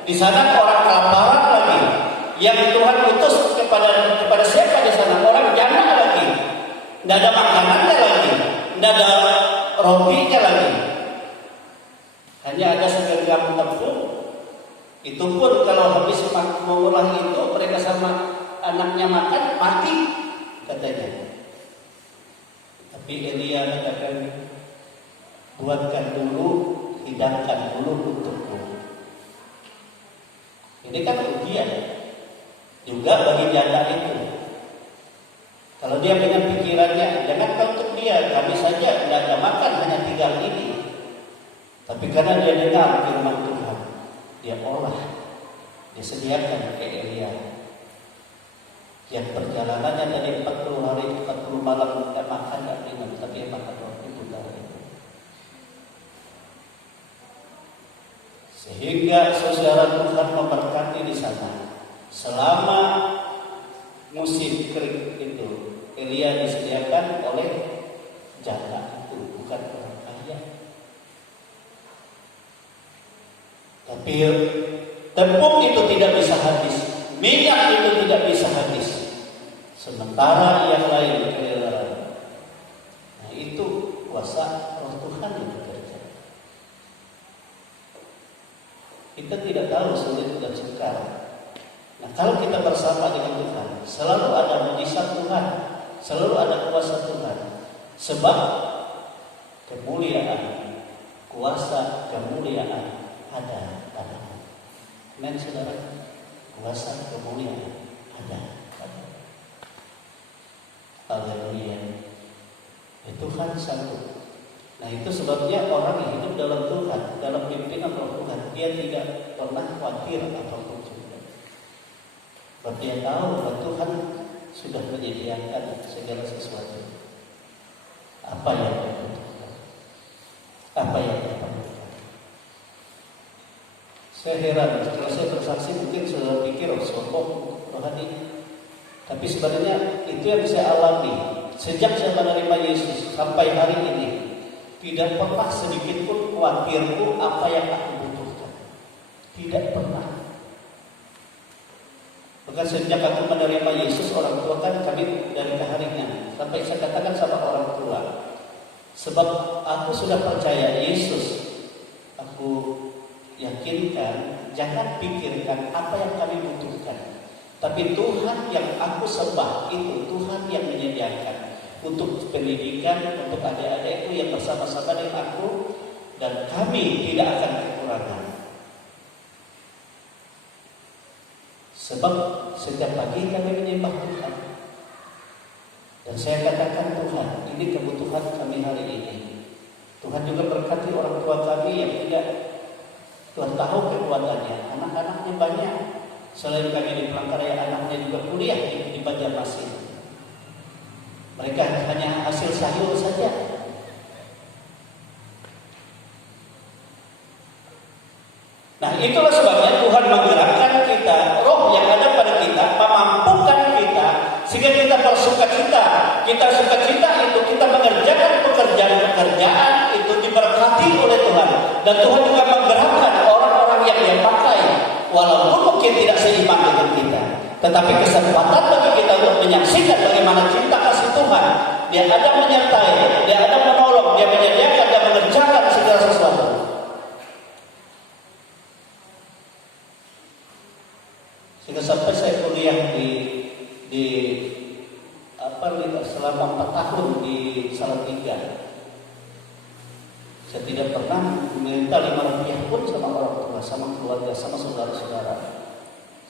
Di sana orang kelaparan lagi. Yang Tuhan utus kepada siapa di sana? Orang jana lagi. Tidak ada makanannya lagi. Tidak ada rotinya lagi. Hanya ada segenggam tepung. Itu pun kalau habis mengolah itu, mereka sama anaknya makan, mati katanya. Tapi Elia katakan, buatkan dulu, hidangkan dulu untukku. Ini kan ujian juga bagi janda itu. Kalau dia punya pikirannya, jangan kau untuk dia, kami saja tidak ada makan, hanya tinggal ini. Tapi karena dia dengar firman Tuhan, dia olah, dia sediakan ke Elia. Yang perjalanannya dari 40 hari 40 malam tidak makan, tidak minum, tapi dia makan roti tunggal itu. Sehingga saudara Tuhan memberkati di sana. Selama musim kering itu, Elia disediakan oleh janda itu, bukan orang kaya. Tapi tepung itu tidak bisa habis, minyak itu tidak bisa habis. Sementara yang lain kelelahan. Nah itu kuasa Roh Tuhan yang bekerja. Kita tidak tahu sulit dan sukar. Nah kalau kita bersama dengan Tuhan, selalu ada mujizat Tuhan, selalu ada kuasa Tuhan. Sebab kemuliaan, kuasa kemuliaan ada padamu. Amin saudara. Kuasa kemuliaan ada padamu. Haleluya. Tuhan sanggup. Nah itu sebabnya orang yang hidup dalam Tuhan, dalam pimpinan Roh Tuhan, dia tidak pernah khawatir apapun juga. Sebab dia tahu bahwa Tuhan sudah menyediakan segala sesuatu. Apa yang dia butuhkan, apa yang dia perlukan. Saya heran, kalau saya bersaksi mungkin saudara pikir sombong rohani. Tapi sebenarnya itu yang saya alami sejak saya menerima Yesus sampai hari ini. Tidak pernah sedikit pun khawatirku apa yang aku butuhkan. Tidak pernah. Bahkan sejak aku menerima Yesus, orang tua kan kami dari keharingan. Sampai saya katakan sama orang tua, sebab aku sudah percaya Yesus, aku yakinkan, jangan pikirkan apa yang kami butuhkan. Tapi Tuhan yang aku sembah itu Tuhan yang menyediakan untuk pendidikan, untuk adik-adik itu yang bersama-sama dengan aku, dan kami tidak akan kekurangan. Sebab setiap pagi kami menyembah Tuhan. Dan saya katakan Tuhan, ini kebutuhan kami hari ini. Tuhan juga berkati orang tua kami yang tidak Tuhan tahu kekuatannya. Anak-anaknya banyak. Selain kami di Palangkaraya, anaknya juga kuliah di Banjarmasin. Mereka hanya hasil sayur saja. Nah itulah sebabnya Tuhan menggerakkan kita, Roh yang ada pada kita, memampukan kita, sehingga kita bersukacita. Kita sukacita itu kita mengerjakan pekerjaan-pekerjaan itu diberkati oleh Tuhan. Dan Tuhan juga menggerakkan orang-orang yang dia pakai, walaupun mungkin tidak seiman dengan kita, tetapi kesempatan bagi kita untuk menyaksikan bagaimana cinta kasih Tuhan. Dia ada menyertai, dia ada menolong, dia menyediakan dan mengerjakan segala sesuatu. Sehingga sampai saya kuliah di Saya tidak pernah meminta 5 rupiah pun sama orang tua, sama keluarga, sama saudara-saudara.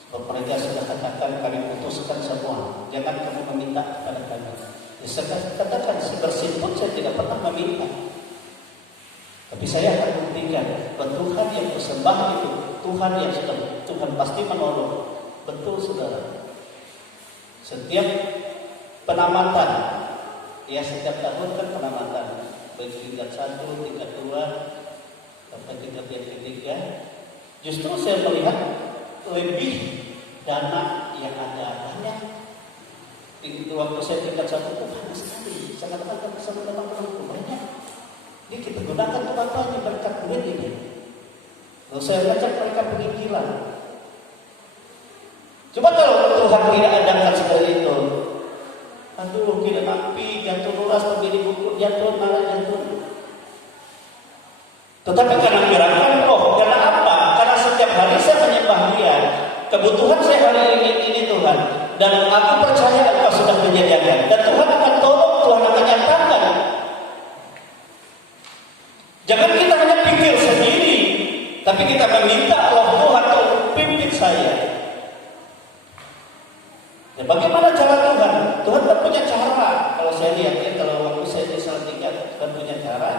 Sebab mereka sudah katakan kami putuskan semua. Jangan kamu meminta kepada kami. Ya, saya katakan sebersih pun saya tidak pernah meminta. Tapi saya akan buktikan bahwa Tuhan yang bersembah itu Tuhan yang sudah Tuhan pasti menolong. Betul saudara. Setiap penamatan, ya setiap tahun kan penamatan, baik tingkat 1, tingkat 2, sampai tingkat yang ketiga. Justru saya melihat lebih dana yang ada banyak. Waktu saya tingkat 1 itu banyak sekali. Saya katakan bersama teman-teman banyak. Ini kita gunakan untuk apa? Ini berkat duit ini. Lalu saya ngajak mereka penginjilan. Coba kalau Tuhan tidak adakan seperti itu, aduh kita napi jatuh luras pembeli buku jatuh malah jatuh. Tetapi karena gerakan roh, karena apa? Karena setiap hari saya menyembah Dia. Kebutuhan saya hari ini Tuhan, dan aku percaya Engkau sudah menyediakan, dan Tuhan akan tolong, Tuhan akan nyatakan. Jangan kita hanya pikir sendiri, tapi kita meminta Allah Tuhan untuk pimpin saya. Ya, bagaimana cara Tuhan? Tuhan kan punya cara. Kalau saya lihat ya, kalau waktu saya di Salatiga, Tuhan punya cara.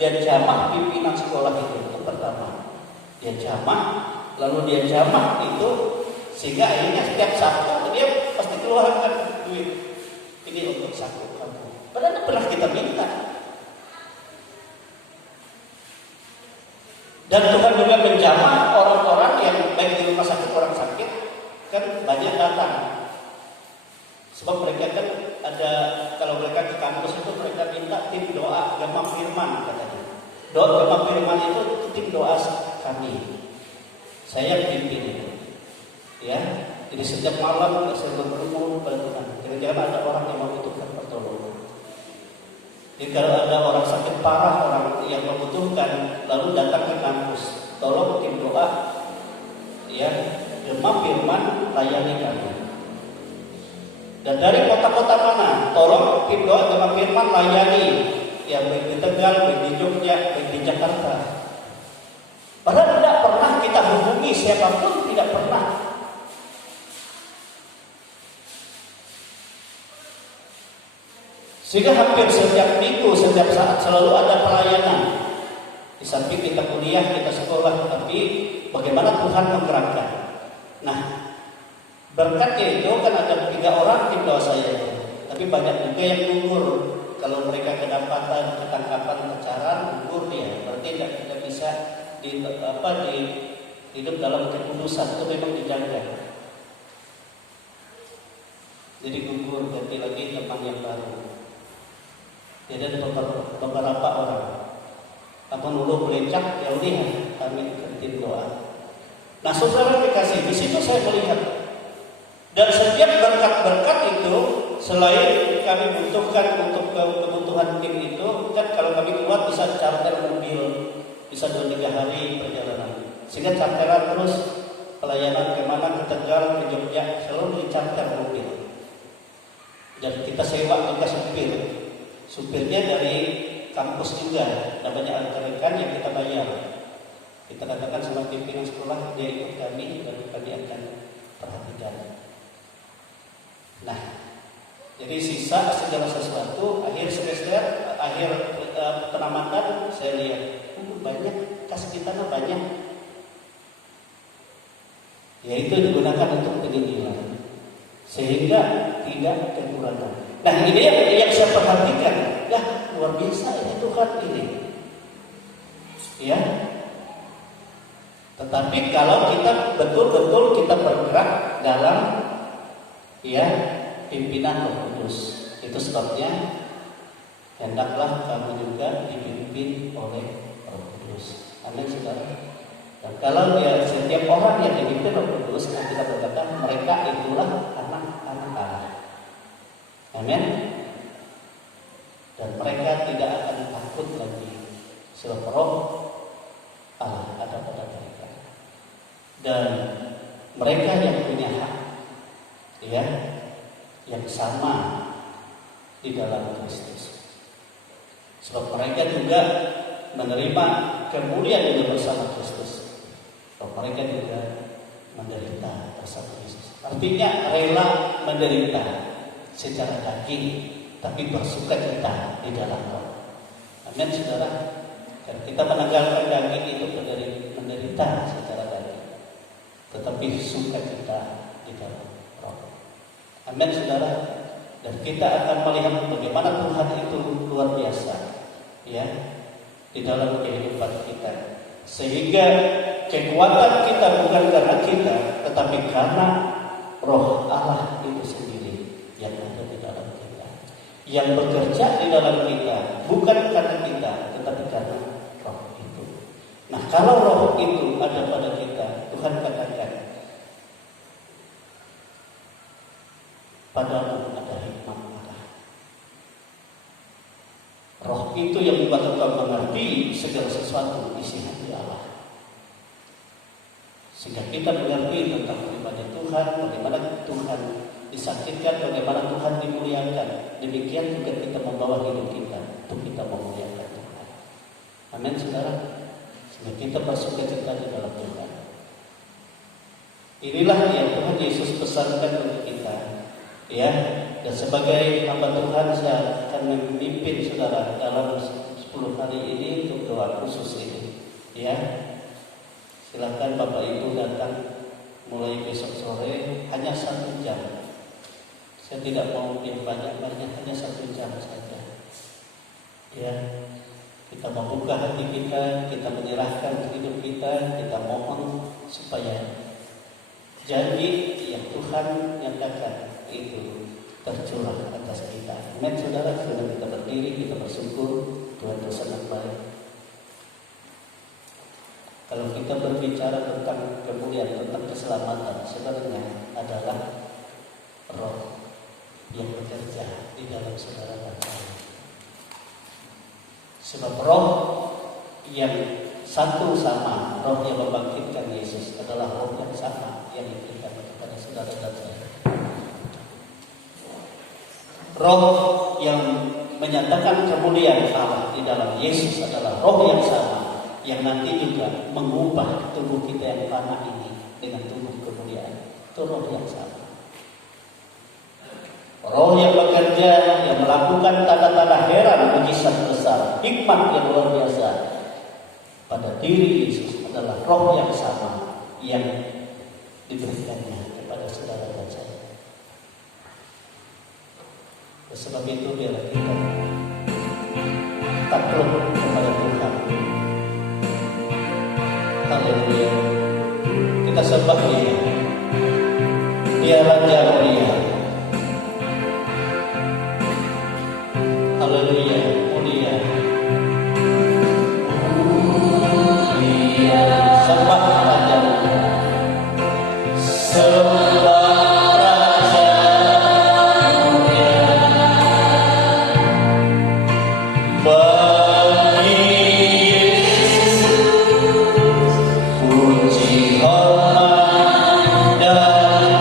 Dia jamah pimpinan sekolah itu pertama. Dia jamah, lalu dia jamah itu sehingga akhirnya setiap Sabtu dia pasti keluarkan duit. Ini untuk Sabtu kamu. Padahal pernah kita minta. Dan Tuhan juga menjamah orang-orang yang baik di rumah sakit, orang sakit kan banyak datang. Sebab mereka kan ada, kalau mereka ke kampus itu mereka minta tim doa Gema Firman katanya. Doa Gema Firman itu tim doa kami. Saya pimpin itu. Ya, jadi setiap malam saya bertemu pada Tuhan. Kira-kira ada orang yang membutuhkan pertolongan. Jadi kalau ada orang sakit parah, orang yang membutuhkan, lalu datang ke kampus, tolong tim doa, ya Gema Firman layani kami. Dan dari kota-kota mana, tolong tim doa Gema Firman layani, ya baik di Tegal, baik di Jogja, baik di Jakarta. Padahal tidak pernah kita hubungi siapapun, tidak pernah. Sehingga hampir setiap minggu, setiap saat selalu ada pelayanan. Di samping kita kuliah, kita sekolah, tapi bagaimana Tuhan menggerakkan. Nah, berkatnya itu kan ada 3 orang tim doa saya itu. Tapi banyak juga yang gugur. Kalau mereka kedapatan, ketangkapan, pacaran, gugur dia. Berarti tidak bisa hidup dalam kekudusan, itu memang dijaga. Jadi gugur, ganti lagi teman yang baru. Jadi ada beberapa orang. Apa dulu belecak, ya udah kami tim doa. Nah, saudara dikasih, di situ saya melihat. Dan setiap berkat-berkat itu, selain kami butuhkan untuk kebutuhan tim itu, kan kalau kami keluar bisa charter mobil, bisa 2-3 hari perjalanan. Sehingga charteran terus pelayanan kemana, ke Tegal, ke Jogja, selalu di charter mobil. Dan kita sewa juga supir. Supirnya dari kampus juga, namanya rekan yang kita bayar. Kita katakan sama pimpinan sekolah, dia ikut kami dan kami akan perhatikan. Nah, jadi sisa segala sesuatu akhir semester, akhir penamatan saya lihat banyak kas kita banyak. Yaitu digunakan untuk penginjilan sehingga tidak kekurangan. Nah, ini yang saya perhatikan. Ya, luar biasa ini Tuhan ini. Ya. Tetapi kalau kita betul-betul kita bergerak dalam ya pimpinan Roh Kudus, itu sebabnya hendaklah kamu juga dipimpin oleh Roh Kudus. Amin, saudara. Dan kalau dia setiap orang yang dipimpin Roh Kudus, kita berkata mereka itulah anak-anak Allah. Amin. Dan mereka tidak akan takut lagi, sebab Roh Allah ada pada mereka. Dan mereka yang punya hak, ya, yang sama di dalam Kristus. Sebab mereka juga menerima kemuliaan itu bersama Kristus, mereka juga menderita bersama Kristus. Artinya rela menderita secara daging, tapi bersukacita di dalam roh. Amin, saudara. Dan kita menanggalkan daging itu menderita secara daging, tetapi sukacita di dalam roh. Amin, saudara. Dan kita akan melihat bagaimana Tuhan itu luar biasa, ya, di dalam kehidupan kita. Sehingga kekuatan kita bukan karena kita, tetapi karena Roh Allah itu sendiri yang ada di dalam kita, yang bekerja di dalam kita, bukan karena kita, tetapi karena Roh itu. Nah, kalau Roh itu ada pada kita, Tuhan katakan, padamu ada hikmat Allah. Roh itu yang membuat engkau mengerti segala sesuatu isi hati Allah. Sehingga kita mengerti tentang pribadi Tuhan, bagaimana Tuhan disakitkan, bagaimana Tuhan dimuliakan. Demikian juga kita membawa hidup kita untuk kita memuliakan Tuhan. Amin, saudara. Sehingga kita bersukacita di dalam Tuhan. Inilah yang Tuhan Yesus pesankan untuk kita. Ya, dan sebagai hamba Tuhan saya akan memimpin saudara dalam 10 hari ini untuk doa khusus ini. Ya, silakan Bapak Ibu datang mulai besok sore, hanya 1 jam. Saya tidak mau yang banyak-banyak, hanya 1 jam saja. Ya, kita membuka hati kita, kita menyerahkan hidup kita, kita mohon supaya janji yang Tuhan nyatakan itu tercurah atas kita. Amin, saudara. Sudah kita berdiri, kita bersyukur. Tuhan itu sangat baik. Kalau kita berbicara tentang kemuliaan, tentang keselamatan, sebenarnya adalah Roh yang bekerja di dalam saudara dan saya. Sebab Roh yang satu sama, Roh yang membangkitkan Yesus adalah Roh yang sama yang diberikan kepada saudara dan saya. Roh yang menyatakan kemuliaan Allah di dalam Yesus adalah Roh yang sama, yang nanti juga mengubah tubuh kita yang fana ini dengan tubuh kemuliaan. Itu Roh yang sama. Roh yang bekerja, yang melakukan tanda-tanda heran, mujizat besar, hikmat yang luar biasa pada diri Yesus adalah Roh yang sama yang diberikannya kepada saudara dan saya. Sebab itu biarlah kita takluk kepada Tuhan. Haleluya. Kita sembah Dia. Dia Raja Mulia. Haleluya. Mulia. Sembah Raja. Sembah puji hormat dan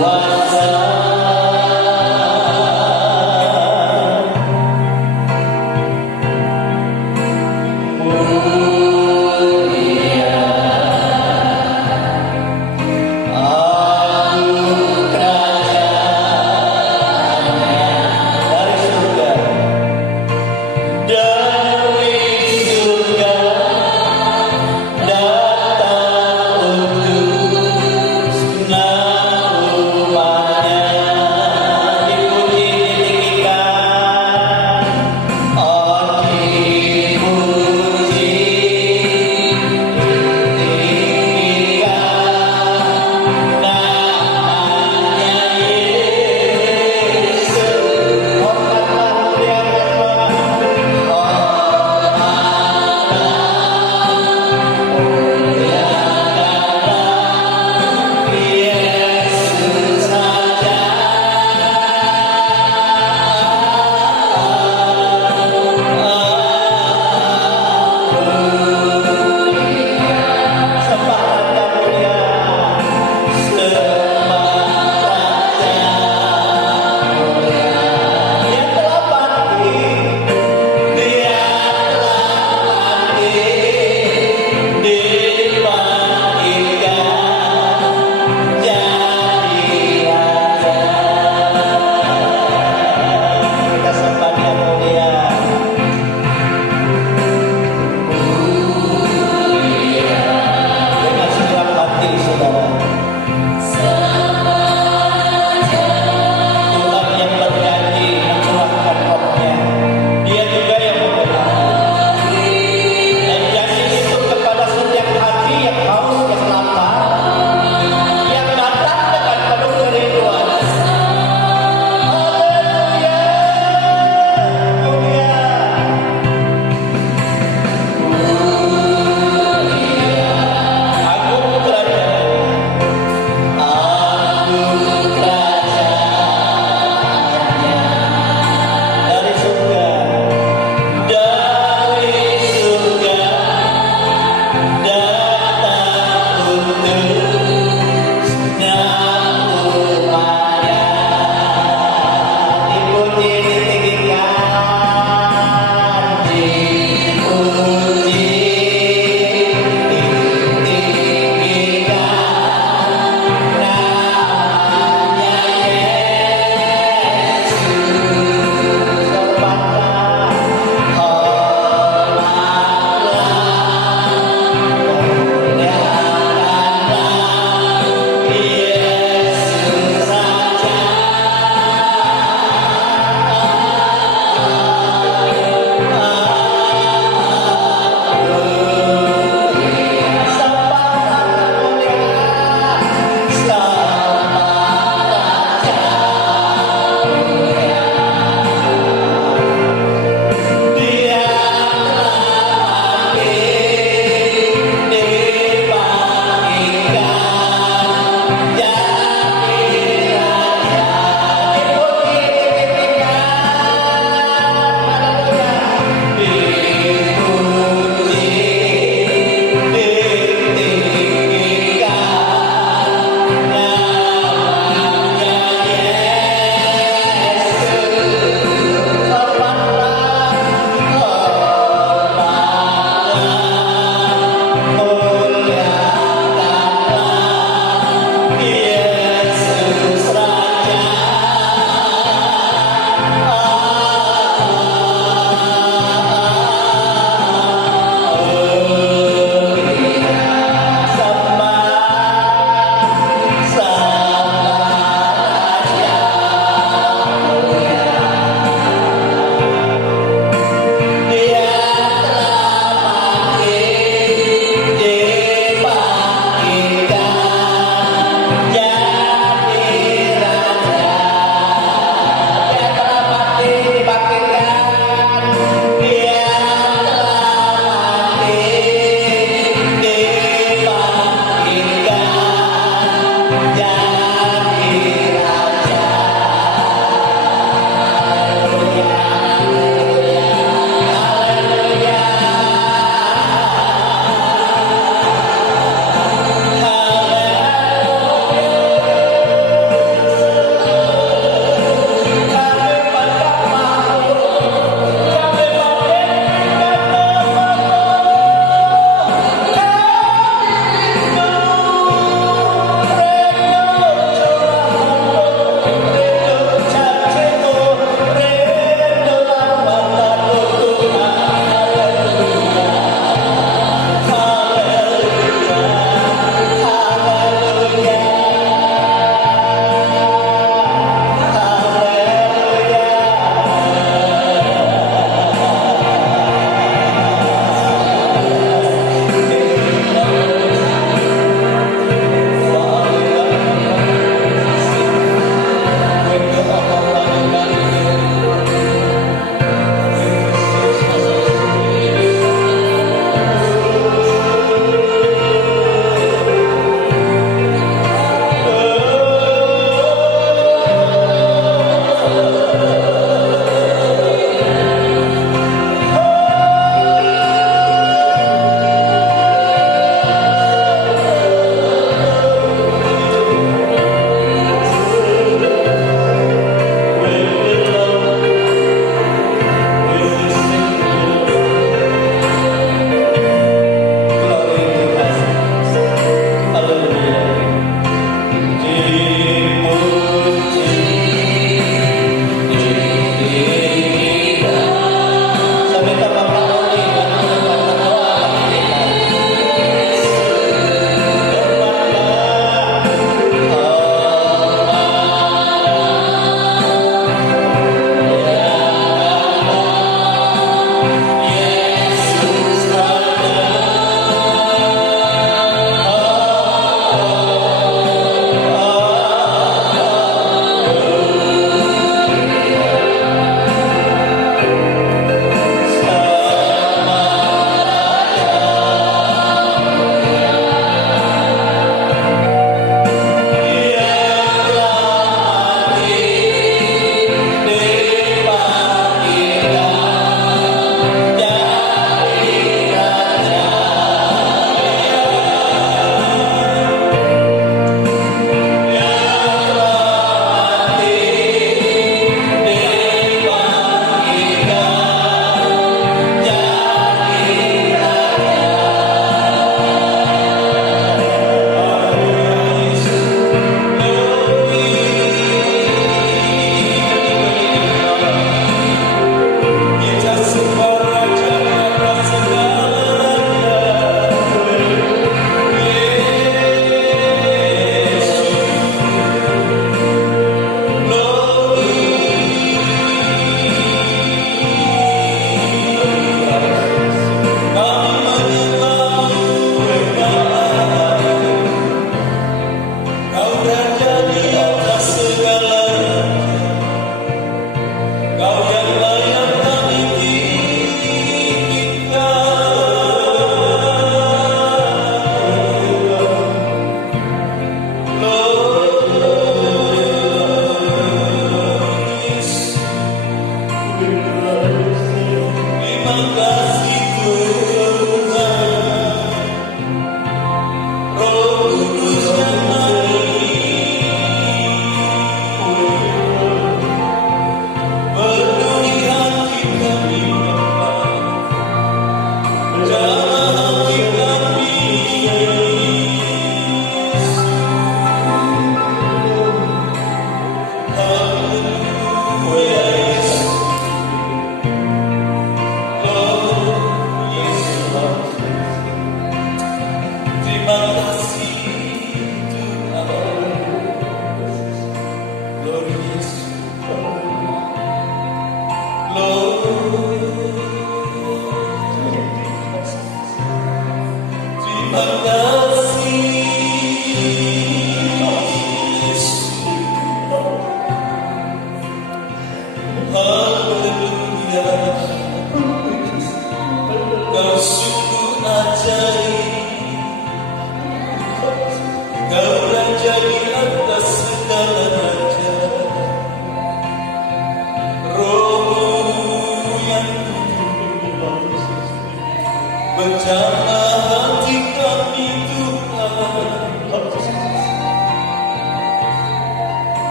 kuasa.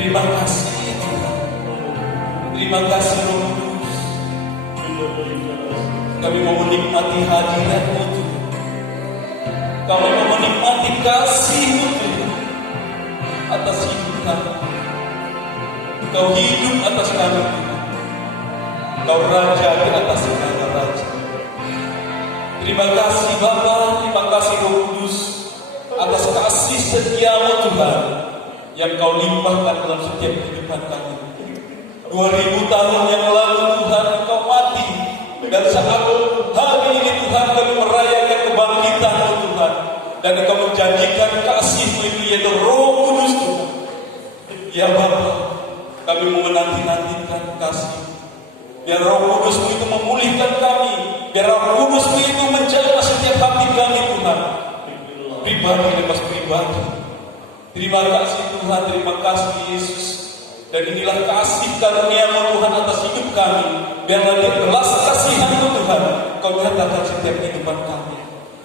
Terima kasih Tuhan. Terima kasih Roh Kudus. Kami mau menikmati hadirat-Mu Tuhan. Kami mau menikmati kasih-Mu Tuhan atas hidup kami. Kau hidup atas kami Tuhan. Kau raja di atas segala raja. Terima kasih Bapa, terima kasih Roh Kudus atas kasih setia-Mu Tuhan yang Kau limpahkan dalam setiap kehidupan kami. 2000 tahun yang lalu Tuhan Engkau mati, dan saat hari ini Tuhan kami merayakan kebangkitan-Mu Tuhan, dan Engkau menjanjikan kasih-Mu itu yaitu Roh Kudus Tuhan. Ya Bapa, kami mau menanti-nantikan kasih. Biar Roh Kudus-Mu itu memulihkan kami, biar Roh Kudus-Mu itu menjamah setiap hati kami Tuhan, pribadi lepas pribadi. Terima kasih Tuhan, terima kasih Yesus. Dan inilah kasih karunia-Mu Tuhan atas hidup kami. Biarlah di belas kasihan-Mu Tuhan Kau nyatakan setiap kehidupan kami.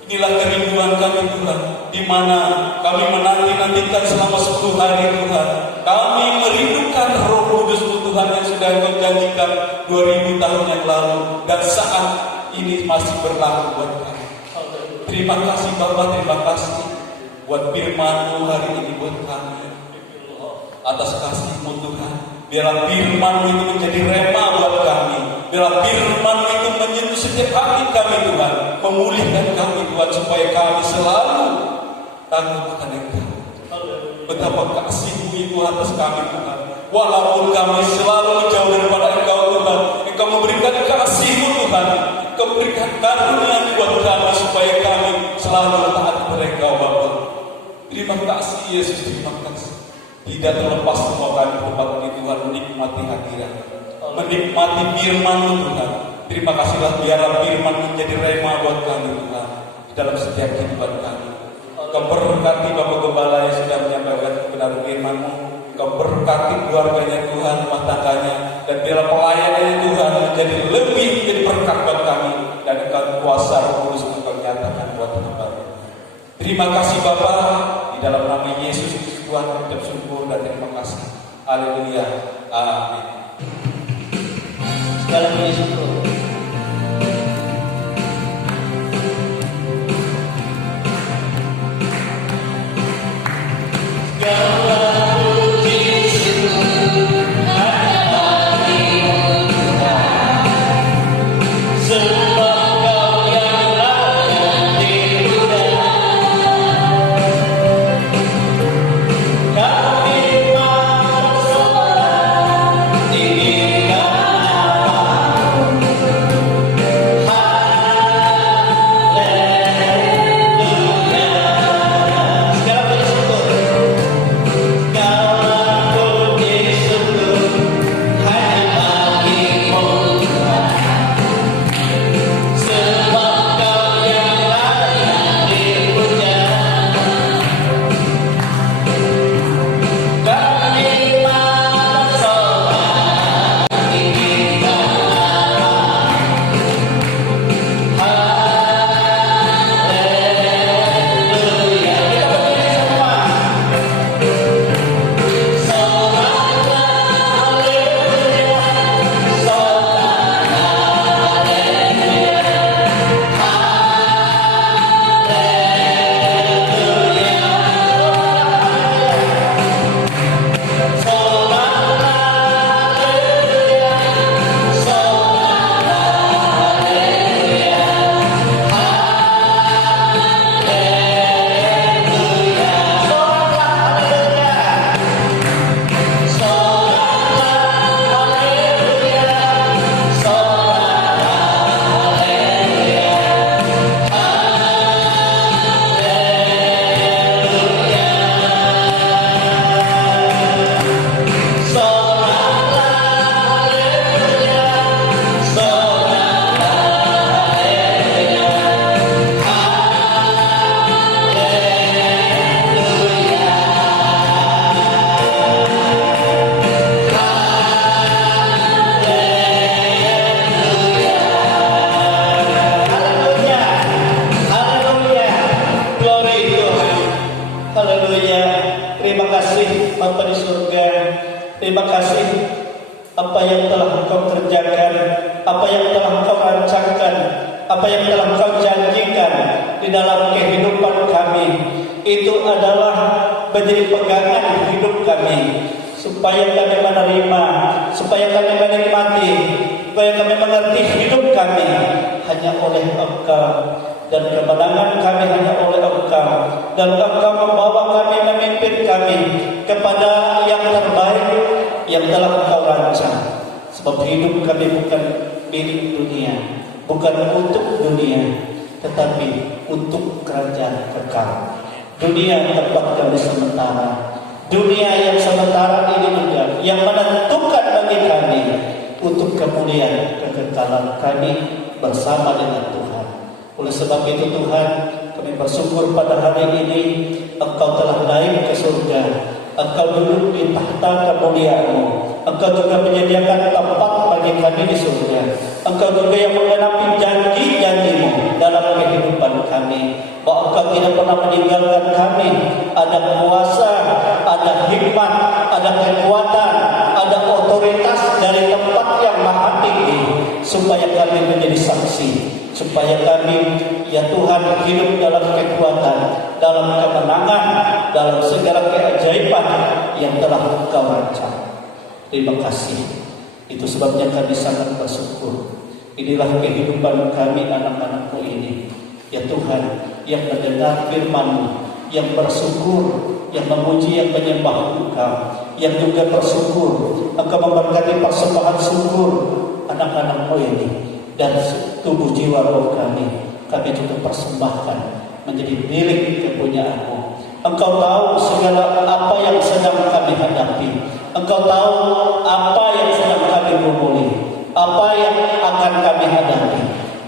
Inilah kerinduan kami Tuhan, di mana kami menanti-nantikan selama 10 hari Tuhan. Kami merindukan Roh Kudus-Mu Tuhan yang sudah Engkau janjikan 2000 tahun yang lalu, dan saat ini masih berlaku buat kami. Terima kasih Bapa, terima kasih buat firman-Mu hari ini buat kami. Atas kasih-Mu Tuhan, biarlah firman-Mu itu menjadi rema buat kami. Biarlah firman-Mu itu menyentuh setiap hati kami Tuhan, memulihkan kami Tuhan, supaya kami selalu takut akan Engkau. Betapa kasih-Mu itu atas kami Tuhan. Walaupun kami selalu jauh daripada Engkau Tuhan, Engkau memberikan kasih-Mu Tuhan, Engkau memberikan karunia buat kami supaya kami selalu taat kepada Engkau Bapa. Terima kasih Yesus, terima kasih. Tidak terlepas semua kami tempat ini Tuhan menikmati hadirat, menikmati firman-Mu Tuhan. Terima kasihlah, biarlah firman menjadi rema buat kami Tuhan di dalam setiap kehidupan kami. Kau berkati Bapak Gembala yang sudah menyampaikan kebenaran firman-Mu. Kau berkati keluarganya Tuhan, rumah tangganya, dan biarlah pelayanannya Tuhan menjadi berkat buat kami, dan Engkau kuasa Roh Kudus Engkau nyatakan buat hamba. Terima kasih Bapa, di dalam nama Yesus Tuhan kami bersyukur dan terima kasih. Haleluya. Amin. Segala puji syukur. Tinggikan kasih apa yang telah Engkau kerjakan, apa yang telah Engkau rancangkan, apa yang telah Engkau janjikan di dalam kehidupan kami. Itu adalah menjadi pegangan hidup kami, supaya kami menerima, supaya kami menikmati, supaya kami mengerti hidup kami hanya oleh Engkau, dan kemenangan kami hanya oleh Engkau, dan Engkau membawa kami, memimpin kami kepada yang terbaik yang telah Engkau rancang. Sebab hidup kami bukan milik dunia, bukan untuk dunia, tetapi untuk kerajaan kekal. Dunia tempat kami sementara, dunia yang sementara ini juga yang menentukan bagi kami untuk kemuliaan kekekalan kami bersama dengan Tuhan. Oleh sebab itu Tuhan, kami bersyukur pada hari ini Engkau telah naik ke surga, Engkau duduk di tahta kemuliaan-Mu, Engkau juga menyediakan tempat bagi kami di surga, Engkau juga yang menggenapi janji-janji-Mu dalam kehidupan kami, bahwa Engkau tidak pernah meninggalkan kami. Ada kuasa, ada hikmat, ada kekuatan, ada otoritas dari tempat yang maha tinggi, supaya kami menjadi saksi, supaya kami, ya Tuhan, hidup dalam kekuatan, dalam kemenangan, dalam segala keajaiban yang telah Engkau rancang. Terima kasih. Itu sebabnya kami sangat bersyukur. Inilah kehidupan kami anak-anak-Mu ini, ya Tuhan, yang mendengar firman-Mu, yang bersyukur, yang memuji, yang menyembah Engkau, yang juga bersyukur Engkau memberkati persembahan syukur anak-anak-Mu ini, dan tubuh jiwa roh kami juga persembahkan menjadi milik kepunyaan-Mu. Engkau tahu segala apa yang sedang kami hadapi, Engkau tahu apa yang sedang kami gumuli, apa yang akan kami hadapi.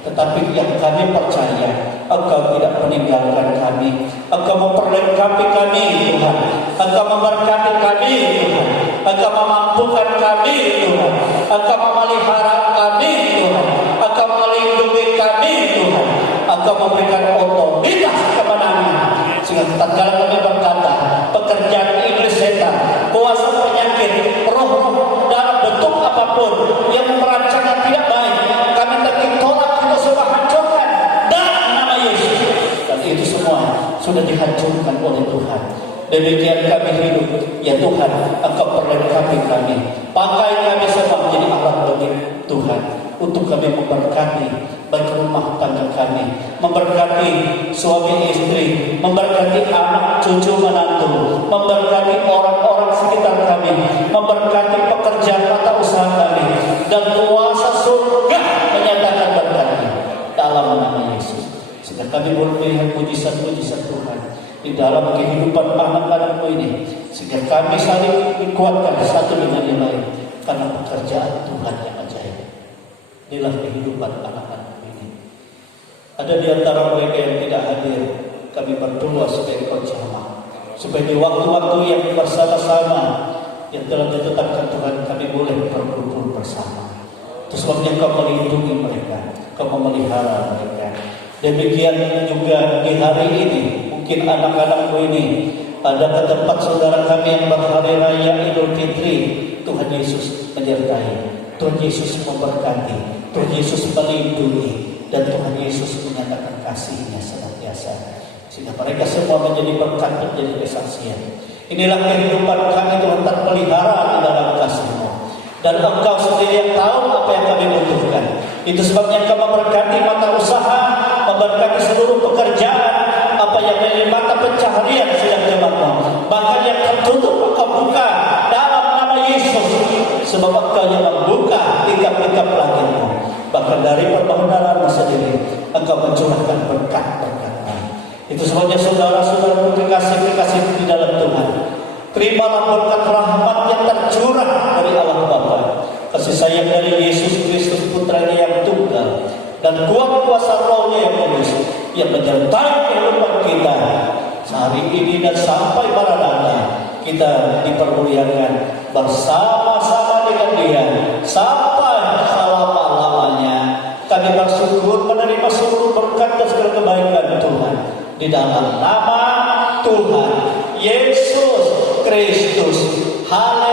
Tetapi yang kami percaya, Engkau tidak meninggalkan kami, Engkau memperlengkapi kami Tuhan, Engkau memberkati kami Tuhan, Engkau memampukan kami Tuhan, Engkau memelihara kami Tuhan, Engkau melindungi kami Tuhan, Engkau memberikan otoritas kemenangan. Sehingga tatkala kami berkata, pekerjaan iblis setan, kuasa penyakit, roh-roh dalam bentuk apapun yang merancangkan tidak baik, kami tolak, kita semua hancurkan dalam nama Yesus. Dan itu semua sudah dihancurkan oleh Tuhan. Demikian kami hidup, ya Tuhan, Engkau perlengkapi kami, pakai kami semua menjadi alat bagi Tuhan, untuk kami memberkati bagi rumah tangga kami, memberkati suami istri, memberkati anak cucu menantu, memberkati orang-orang sekitar kami, memberkati pekerjaan mata usaha kami, dan kuasa surga menyatakan berkati dalam nama Yesus. Sehingga kami boleh melihat mujizat-mujizat Tuhan di dalam kehidupan anak-anak-Mu ini, sehingga kami saling dikuatkan satu dengan yang lain karena pekerjaan Tuhan yang ajaib. Inilah kehidupan anak-anak ini. Ada di antara mereka yang tidak hadir, kami berdoa supaya Engkau jamah, supaya di waktu-waktu yang bersama-sama yang telah ditetapkan Tuhan, kami boleh berkumpul bersama. Itu sebabnya Engkau melindungi mereka, Engkau memelihara mereka. Demikian juga di hari ini, mungkin anak-anak-Mu ini ada ke tempat saudara kami yang berhari raya Idul Fitri. Tuhan Yesus menyertai, Tuhan Yesus memberkati, Tuhan Yesus melindungi, dan Tuhan Yesus menyatakan kasih-Nya senantiasa, sehingga mereka semua menjadi berkat, menjadi kesaksian. Inilah kehidupan kami Tuhan, terpelihara di dalam kasih-Mu, dan Engkau sendiri yang tahu apa yang kami butuhkan. Itu sebabnya Engkau memberkati mata usaha, memberkati seluruh pekerjaan, apa yang menjadi mata pencaharian sedang dibangun, bahkan yang tertutup Engkau buka dalam nama Yesus, sebab Engkau yang membuka tingkap-tingkap langit-Mu. Bahkan dari permohonan-Mu sendiri Engkau mencurahkan berkat-berkat-Mu. Itu sebabnya saudara-saudara kekasih-kekasih di dalam Tuhan, terimalah berkat rahmat yang tercurah dari Allah Bapa, kasih sayang dari Yesus Kristus Putranya yang tunggal, dan kuat kuasa Roh-Nya yang kudus yang menyertai kehidupan kita sehari ini dan sampai Maranatha. Kita dipermuliakan bersama-sama dengan Dia sampai selama-lamanya. Kami bersyukur menerima seluruh berkat dan segala kebaikan Tuhan di dalam nama Tuhan Yesus Kristus. Haleluya.